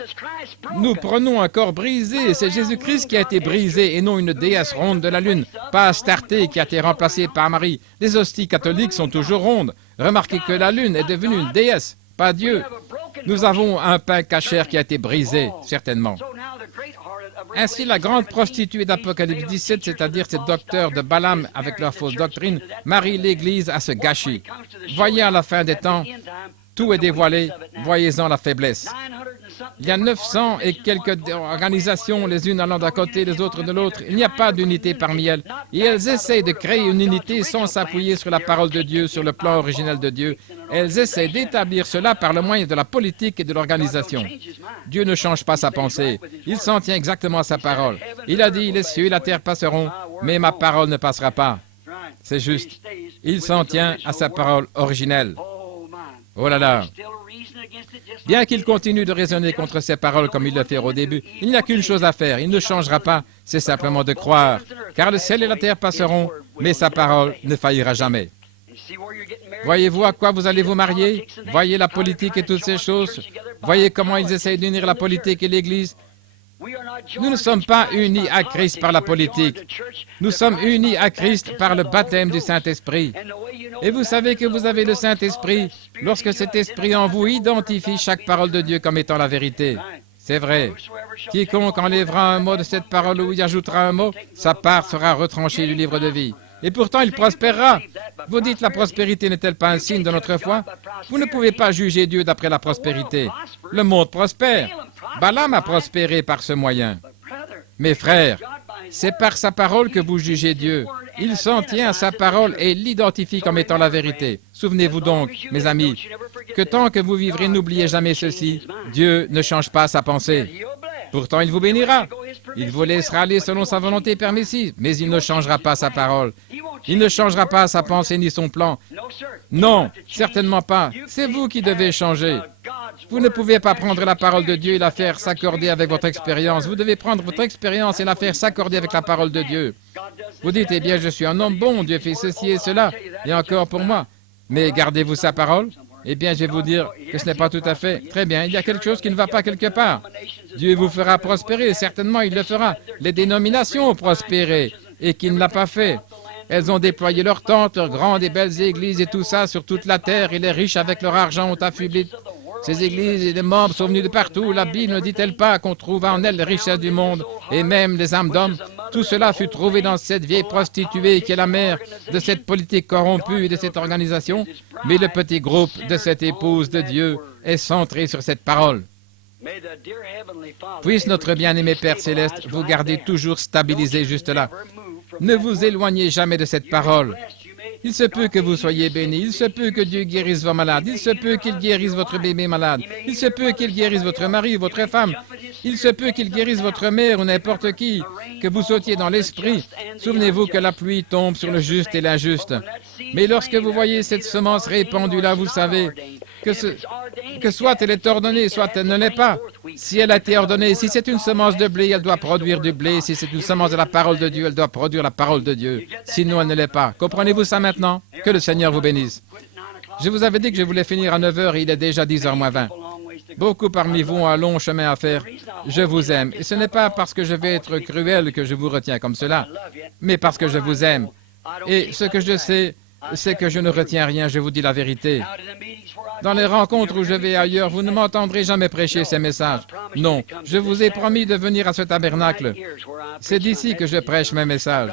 Nous prenons un corps brisé. C'est Jésus-Christ qui a été brisé et non une déesse ronde de la lune. Pas Astarté qui a été remplacée par Marie. Les hosties catholiques sont toujours rondes. Remarquez que la lune est devenue une déesse, pas Dieu. Nous avons un pain cachère qui a été brisé, certainement. Ainsi, la grande prostituée d'Apocalypse 17, c'est-à-dire ces docteurs de Balaam avec leur fausse doctrine, marie l'Église à ce gâchis. Voyez à la fin des temps, tout est dévoilé, voyez-en la faiblesse. Il y a 900 et quelques organisations, les unes allant d'un côté, les autres de l'autre. Il n'y a pas d'unité parmi elles. Et elles essayent de créer une unité sans s'appuyer sur la parole de Dieu, sur le plan originel de Dieu. Elles essaient d'établir cela par le moyen de la politique et de l'organisation. Dieu ne change pas sa pensée. Il s'en tient exactement à sa parole. Il a dit, les cieux et la terre passeront, mais ma parole ne passera pas. C'est juste. Il s'en tient à sa parole originelle. Oh là là! Bien qu'il continue de raisonner contre ses paroles comme il le fait au début, il n'y a qu'une chose à faire. Il ne changera pas, c'est simplement de croire. Car le ciel et la terre passeront, mais sa parole ne faillira jamais. Voyez-vous à quoi vous allez vous marier? Voyez la politique et toutes ces choses. Voyez comment ils essayent d'unir la politique et l'Église. Nous ne sommes pas unis à Christ par la politique. Nous sommes unis à Christ par le baptême du Saint-Esprit. Et vous savez que vous avez le Saint-Esprit lorsque cet Esprit en vous identifie chaque parole de Dieu comme étant la vérité. C'est vrai. Quiconque enlèvera un mot de cette parole ou y ajoutera un mot, sa part sera retranchée du livre de vie. Et pourtant, il prospérera. Vous dites, la prospérité n'est-elle pas un signe de notre foi? Vous ne pouvez pas juger Dieu d'après la prospérité. Le monde prospère. Balaam a prospéré par ce moyen. Mes frères, c'est par sa parole que vous jugez Dieu. Il s'en tient à sa parole et l'identifie comme étant la vérité. Souvenez-vous donc, mes amis, que tant que vous vivrez, n'oubliez jamais ceci, Dieu ne change pas sa pensée. Pourtant, il vous bénira. Il vous laissera aller selon sa volonté permissive, mais il ne changera pas sa parole. Il ne changera pas sa pensée ni son plan. Non, certainement pas. C'est vous qui devez changer. Vous ne pouvez pas prendre la parole de Dieu et la faire s'accorder avec votre expérience. Vous devez prendre votre expérience et la faire s'accorder avec la parole de Dieu. Vous dites, eh bien, je suis un homme bon, Dieu fait ceci et cela, et encore pour moi. Mais gardez-vous sa parole? Eh bien, je vais vous dire que ce n'est pas tout à fait. Très bien, il y a quelque chose qui ne va pas quelque part. Dieu vous fera prospérer, certainement il le fera. Les dénominations ont prospéré, et qui ne l'a pas fait. Elles ont déployé leurs tentes, leurs grandes et belles églises et tout ça sur toute la terre, et les riches avec leur argent ont affublé ces églises et les membres sont venus de partout. La Bible ne dit-elle pas qu'on trouve en elle les richesses du monde et même les âmes d'hommes? Tout cela fut trouvé dans cette vieille prostituée qui est la mère de cette politique corrompue et de cette organisation. Mais le petit groupe de cette épouse de Dieu est centré sur cette parole. Puisse notre bien-aimé Père Céleste vous garder toujours stabilisé juste là. Ne vous éloignez jamais de cette parole. Il se peut que vous soyez bénis, il se peut que Dieu guérisse vos malades, il se peut qu'il guérisse votre bébé malade, il se peut qu'il guérisse votre mari, votre femme, il se peut qu'il guérisse votre mère ou n'importe qui, que vous sautiez dans l'esprit. Souvenez-vous que la pluie tombe sur le juste et l'injuste. Mais lorsque vous voyez cette semence répandue là, vous savez que que soit elle est ordonnée, soit elle ne l'est pas. Si elle a été ordonnée, si c'est une semence de blé, elle doit produire du blé. Si c'est une semence de la parole de Dieu, elle doit produire la parole de Dieu. Sinon, elle ne l'est pas. Comprenez-vous ça maintenant? Que le Seigneur vous bénisse. Je vous avais dit que je voulais finir à 9 heures et il est déjà 10h moins 20. Beaucoup parmi vous ont un long chemin à faire. Je vous aime. Et ce n'est pas parce que je vais être cruel que je vous retiens comme cela, mais parce que je vous aime. Et ce que je sais, c'est que je ne retiens rien, je vous dis la vérité. Dans les rencontres où je vais ailleurs, vous ne m'entendrez jamais prêcher ces messages. Non, je vous ai promis de venir à ce tabernacle. C'est d'ici que je prêche mes messages.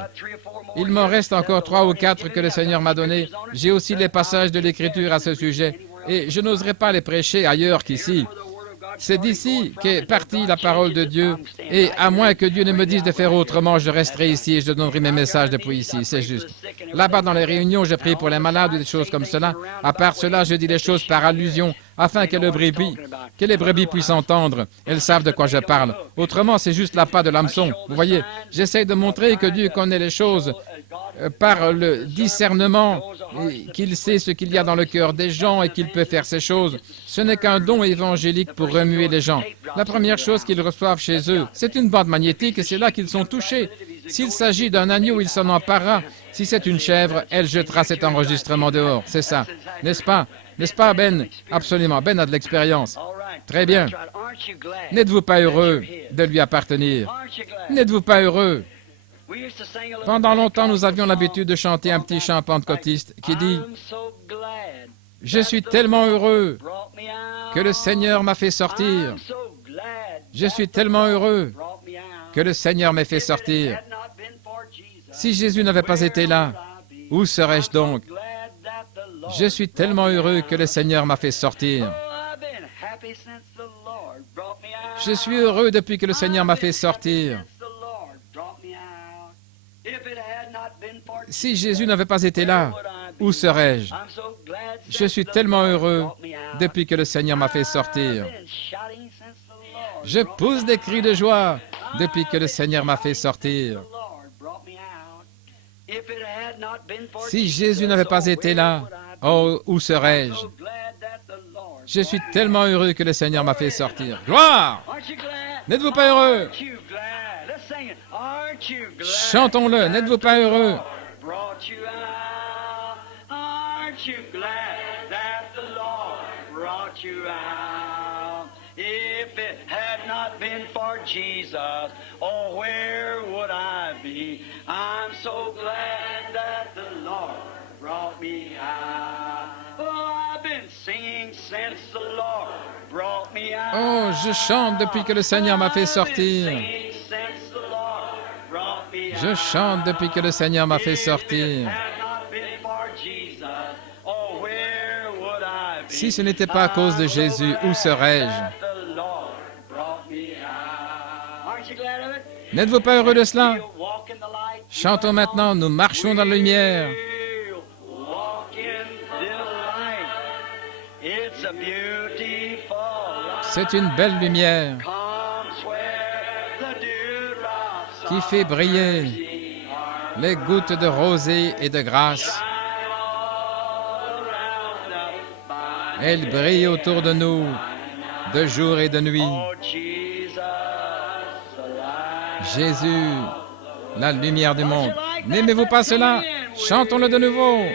Il m'en reste encore 3 ou 4 que le Seigneur m'a donnés. J'ai aussi les passages de l'Écriture à ce sujet. Et je n'oserais pas les prêcher ailleurs qu'ici. C'est d'ici qu'est partie la parole de Dieu. Et à moins que Dieu ne me dise de faire autrement, je resterai ici et je donnerai mes messages depuis ici. C'est juste. Là-bas, dans les réunions, je prie pour les malades ou des choses comme cela. À part cela, je dis les choses par allusion, afin que les brebis puissent entendre. Elles savent de quoi je parle. Autrement, c'est juste l'appât de l'hameçon. Vous voyez, j'essaie de montrer que Dieu connaît les choses par le discernement, qu'il sait ce qu'il y a dans le cœur des gens et qu'il peut faire ces choses. Ce n'est qu'un don évangélique pour remuer les gens. La première chose qu'ils reçoivent chez eux, c'est une bande magnétique et c'est là qu'ils sont touchés. S'il s'agit d'un agneau, il s'en emparera. Si c'est une chèvre, elle jettera cet enregistrement dehors. C'est ça. N'est-ce pas? N'est-ce pas, Ben? Absolument. Ben a de l'expérience. Très bien. N'êtes-vous pas heureux de lui appartenir? N'êtes-vous pas heureux? Pendant longtemps, nous avions l'habitude de chanter un petit chant pentecôtiste qui dit « Je suis tellement heureux que le Seigneur m'a fait sortir. Je suis tellement heureux que le Seigneur m'a fait sortir. Si Jésus n'avait pas été là, où serais-je donc? Je suis tellement heureux que le Seigneur m'a fait sortir. Je suis heureux depuis que le Seigneur m'a fait sortir. Si Jésus n'avait pas été là, où serais-je? Je suis tellement heureux depuis que le Seigneur m'a fait sortir. Je pousse des cris de joie depuis que le Seigneur m'a fait sortir. Si Jésus n'avait pas été là, oh, où serais-je? Je suis tellement heureux que le Seigneur m'a fait sortir. Gloire! N'êtes-vous pas heureux? Chantons-le, n'êtes-vous pas heureux? If it had not been for Jesus, oh, where would I be? I'm so glad that the Lord brought me out. Oh, I've been singing since the Lord brought me out. Oh, je chante depuis que le Seigneur m'a fait sortir. Je chante depuis que le Seigneur m'a fait sortir. Si ce n'était pas à cause de Jésus, où serais-je? N'êtes-vous pas heureux de cela? Chantons maintenant, nous marchons dans la lumière. C'est une belle lumière qui fait briller les gouttes de rosée et de grâce. Elle brille autour de nous, de jour et de nuit. Jésus, la lumière du monde. N'aimez-vous pas cela? Chantons-le de nouveau.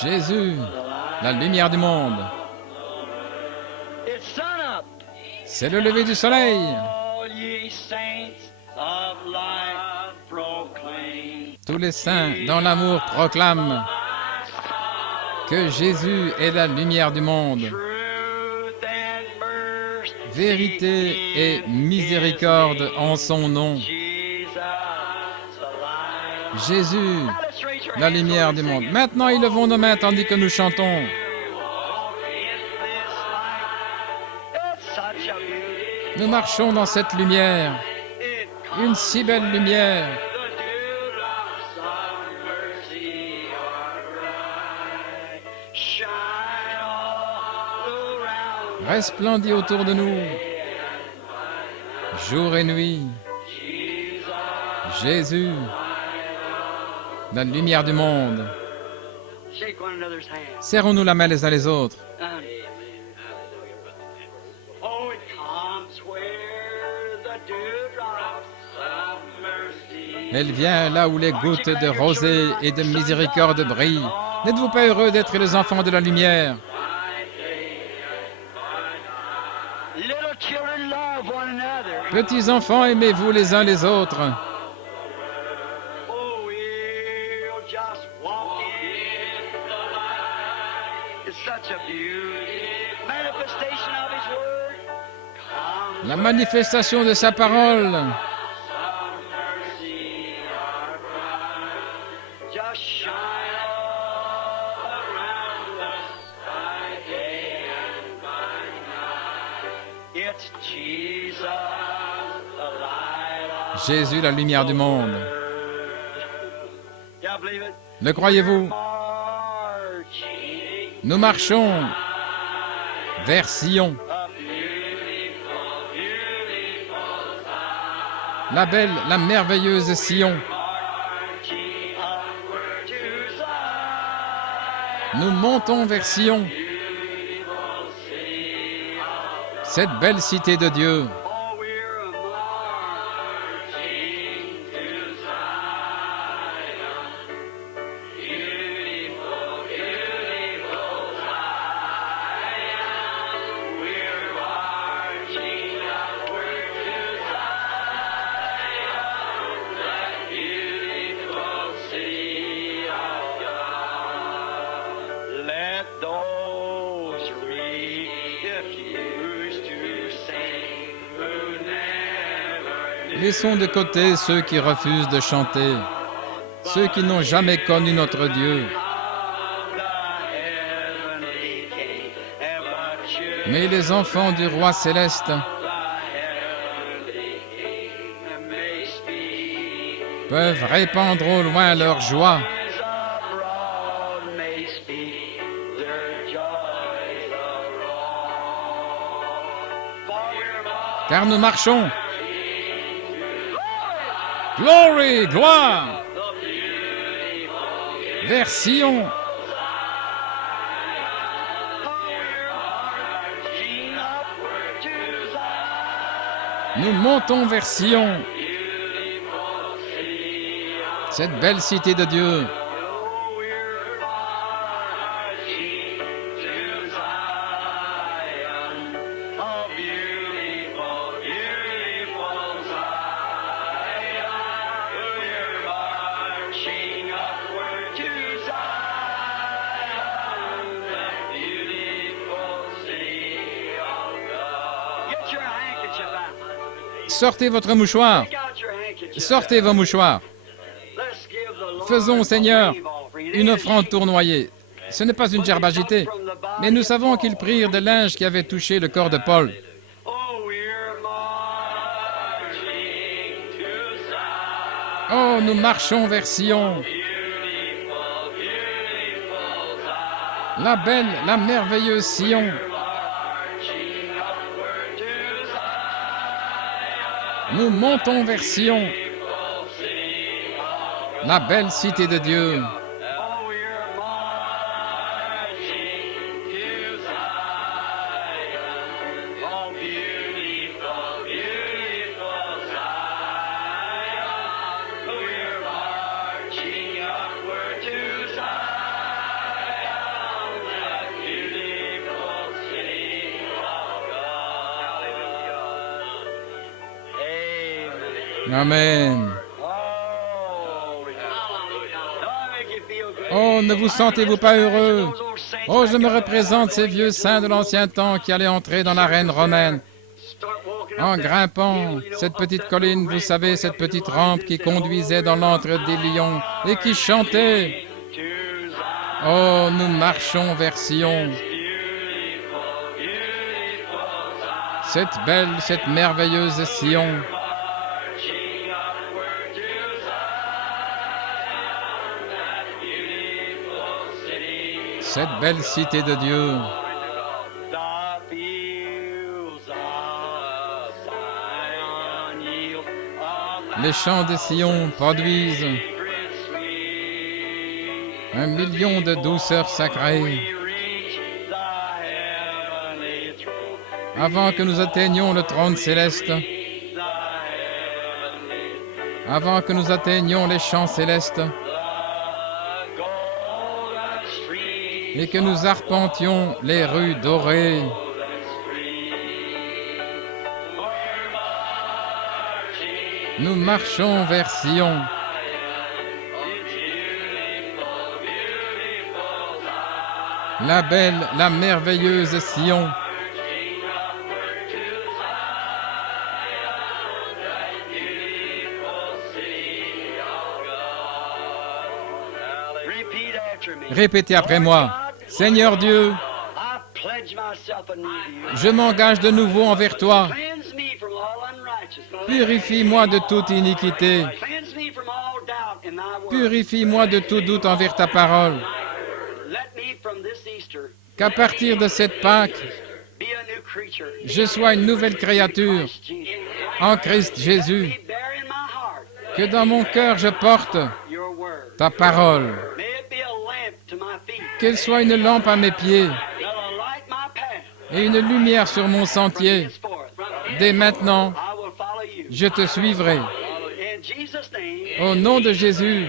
Jésus, la lumière du monde. C'est le lever du soleil. Tous les saints dans l'amour proclament que Jésus est la lumière du monde. Vérité et miséricorde en son nom. Jésus, la lumière du monde. Maintenant, élevons nos mains tandis que nous chantons. Nous marchons dans cette lumière, une si belle lumière. resplendit autour de nous, jour et nuit. Jésus, la lumière du monde. Serrons-nous la main les uns les autres. Elle vient là où les gouttes de rosée et de miséricorde brillent. N'êtes-vous pas heureux d'être les enfants de la lumière? Petits enfants, aimez-vous les uns les autres. La manifestation de sa parole. Jésus, la lumière du monde. Le croyez-vous? Nous marchons vers Sion. La belle, la merveilleuse Sion. Nous montons vers Sion, cette belle cité de Dieu. Laissons de côté ceux qui refusent de chanter, ceux qui n'ont jamais connu notre Dieu. Mais les enfants du Roi céleste peuvent répandre au loin leur joie. Car nous marchons. Glory, gloire, vers Sion. Nous montons vers Sion, cette belle cité de Dieu. Sortez votre mouchoir. Sortez vos mouchoirs. Faisons au Seigneur une offrande tournoyée. Ce n'est pas une gerbe agitée, mais nous savons qu'ils prirent de linge qui avait touché le corps de Paul. Oh, nous marchons vers Sion. La belle, la merveilleuse Sion. Nous montons vers Sion, la belle cité de Dieu. Amen. Oh, ne vous sentez-vous pas heureux? Oh, je me représente ces vieux saints de l'ancien temps qui allaient entrer dans l'arène romaine. En grimpant cette petite colline, vous savez, cette petite rampe qui conduisait dans l'antre des lions et qui chantait. Oh, nous marchons vers Sion. Cette belle, cette merveilleuse Sion. cette belle cité de Dieu. Les champs de Sion produisent 1 million de douceurs sacrées. Avant que nous atteignions le trône céleste, avant que nous atteignions les champs célestes, et que nous arpentions les rues dorées, nous marchons vers Sion. La belle, la merveilleuse Sion. Répétez après moi. Seigneur Dieu, je m'engage de nouveau envers toi. Purifie-moi de toute iniquité. Purifie-moi de tout doute envers ta parole. Qu'à partir de cette Pâque, je sois une nouvelle créature en Christ Jésus. Que dans mon cœur je porte ta parole. Qu'elle soit une lampe à mes pieds et une lumière sur mon sentier. Dès maintenant, je te suivrai. Au nom de Jésus,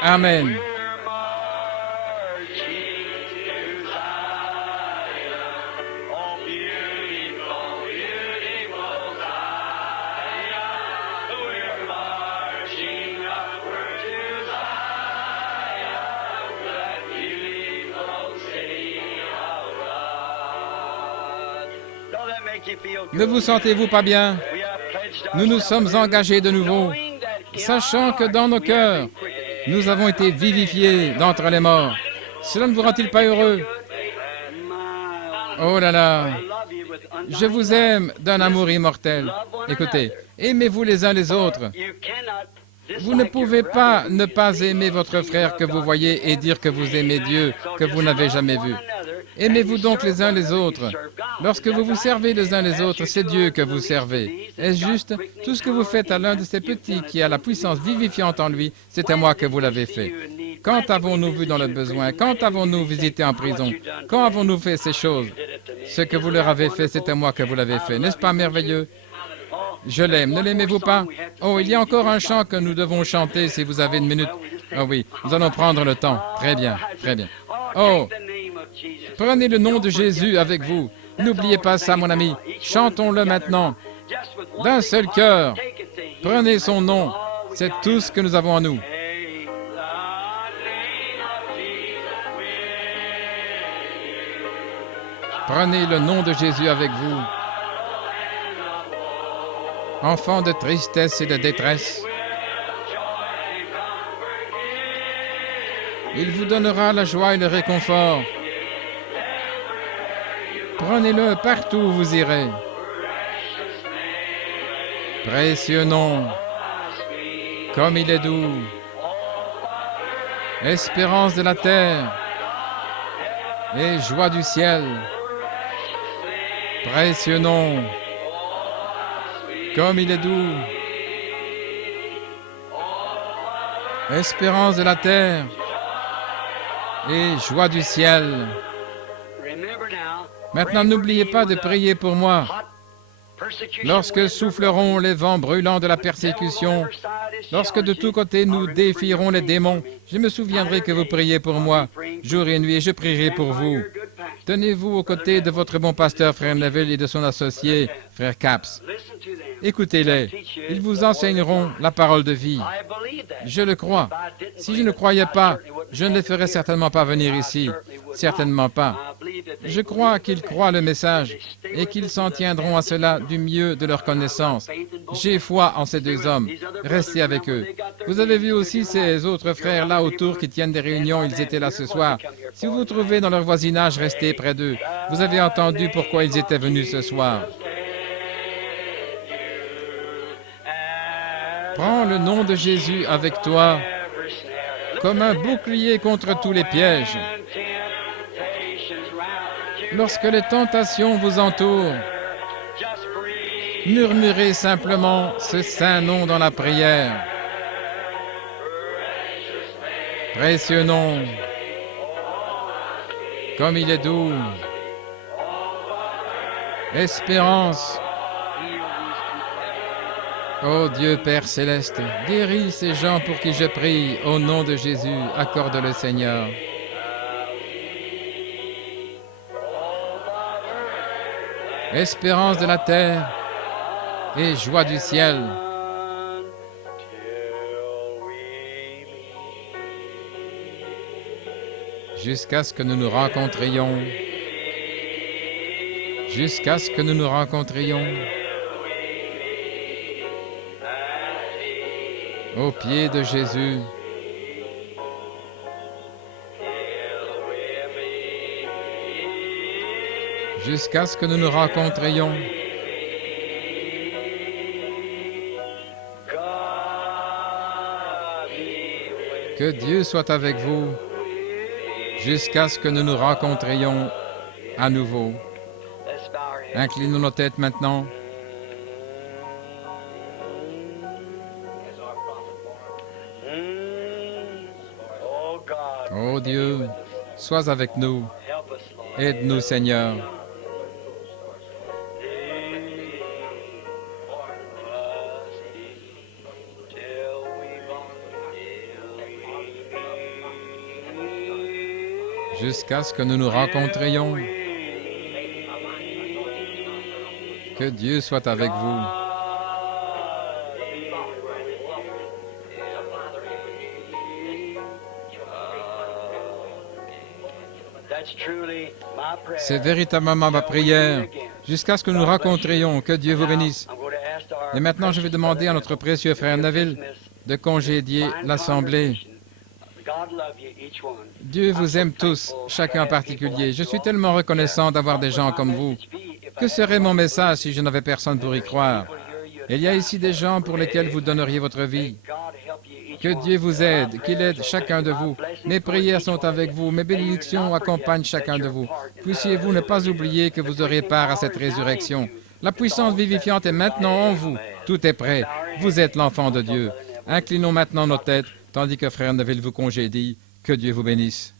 Amen. Ne vous sentez-vous pas bien? Nous nous sommes engagés de nouveau, sachant que dans nos cœurs, nous avons été vivifiés d'entre les morts. Cela ne vous rend-il pas heureux? Oh là là! Je vous aime d'un amour immortel. Écoutez, aimez-vous les uns les autres. Vous ne pouvez pas ne pas aimer votre frère que vous voyez et dire que vous aimez Dieu, que vous n'avez jamais vu. Aimez-vous donc les uns les autres. Lorsque vous vous servez les uns les autres, c'est Dieu que vous servez. Est-ce juste? Tout ce que vous faites à l'un de ces petits qui a la puissance vivifiante en lui, c'est à moi que vous l'avez fait. Quand avons-nous vu dans le besoin? Quand avons-nous visité en prison? Quand avons-nous fait ces choses? Ce que vous leur avez fait, c'est à moi que vous l'avez fait. N'est-ce pas merveilleux? Je l'aime. Ne l'aimez-vous pas? Oh, il y a encore un chant que nous devons chanter si vous avez une minute. Oh oui, nous allons prendre le temps. Très bien, très bien. Oh, prenez le nom de Jésus avec vous. N'oubliez pas ça, mon ami. Chantons-le maintenant. D'un seul cœur. Prenez son nom. C'est tout ce que nous avons en nous. Prenez le nom de Jésus avec vous. Enfants de tristesse et de détresse, il vous donnera la joie et le réconfort. Prenez-le partout où vous irez. Précieux nom, comme il est doux. Espérance de la terre et joie du ciel. Précieux nom, comme il est doux. Espérance de la terre et joie du ciel. Maintenant, n'oubliez pas de prier pour moi. Lorsque souffleront les vents brûlants de la persécution, lorsque de tous côtés nous défierons les démons, je me souviendrai que vous priez pour moi, jour et nuit, et je prierai pour vous. Tenez-vous aux côtés de votre bon pasteur, frère Neville, et de son associé, frère Capps. Écoutez-les. Ils vous enseigneront la parole de vie. Je le crois. Si je ne croyais pas, je ne les ferais certainement pas venir ici. Certainement pas. Je crois qu'ils croient le message et qu'ils s'en tiendront à cela du mieux de leur connaissance. J'ai foi en ces deux hommes. Restez avec eux. Vous avez vu aussi ces autres frères là autour qui tiennent des réunions. Ils étaient là ce soir. Si vous vous trouvez dans leur voisinage, restez près d'eux. Vous avez entendu pourquoi ils étaient venus ce soir. Prends le nom de Jésus avec toi comme un bouclier contre tous les pièges. Lorsque les tentations vous entourent, murmurez simplement ce saint nom dans la prière. Précieux nom, comme il est doux. Espérance. Ô Dieu Père Céleste, guéris ces gens pour qui je prie, au nom de Jésus, accorde-le Seigneur. Espérance de la terre et joie du ciel. Jusqu'à ce que nous nous rencontrions. Jusqu'à ce que nous nous rencontrions. Au pied de Jésus. Jusqu'à ce que nous nous rencontrions. Que Dieu soit avec vous jusqu'à ce que nous nous rencontrions à nouveau. Inclinons nos têtes maintenant. Ô Dieu, sois avec nous. Aide-nous, Seigneur. Jusqu'à ce que nous nous rencontrions. Que Dieu soit avec vous. C'est véritablement ma prière, jusqu'à ce que nous nous rencontrions. Que Dieu vous bénisse. Et maintenant, je vais demander à notre précieux frère Neville de congédier l'Assemblée. Dieu vous aime tous, chacun en particulier. Je suis tellement reconnaissant d'avoir des gens comme vous. Que serait mon message si je n'avais personne pour y croire? Il y a ici des gens pour lesquels vous donneriez votre vie. Que Dieu vous aide, qu'il aide chacun de vous. Mes prières sont avec vous, mes bénédictions accompagnent chacun de vous. Puissiez-vous ne pas oublier que vous aurez part à cette résurrection. La puissance vivifiante est maintenant en vous. Tout est prêt. Vous êtes l'enfant de Dieu. Inclinons maintenant nos têtes, tandis que frère Neville vous congédie. Que Dieu vous bénisse.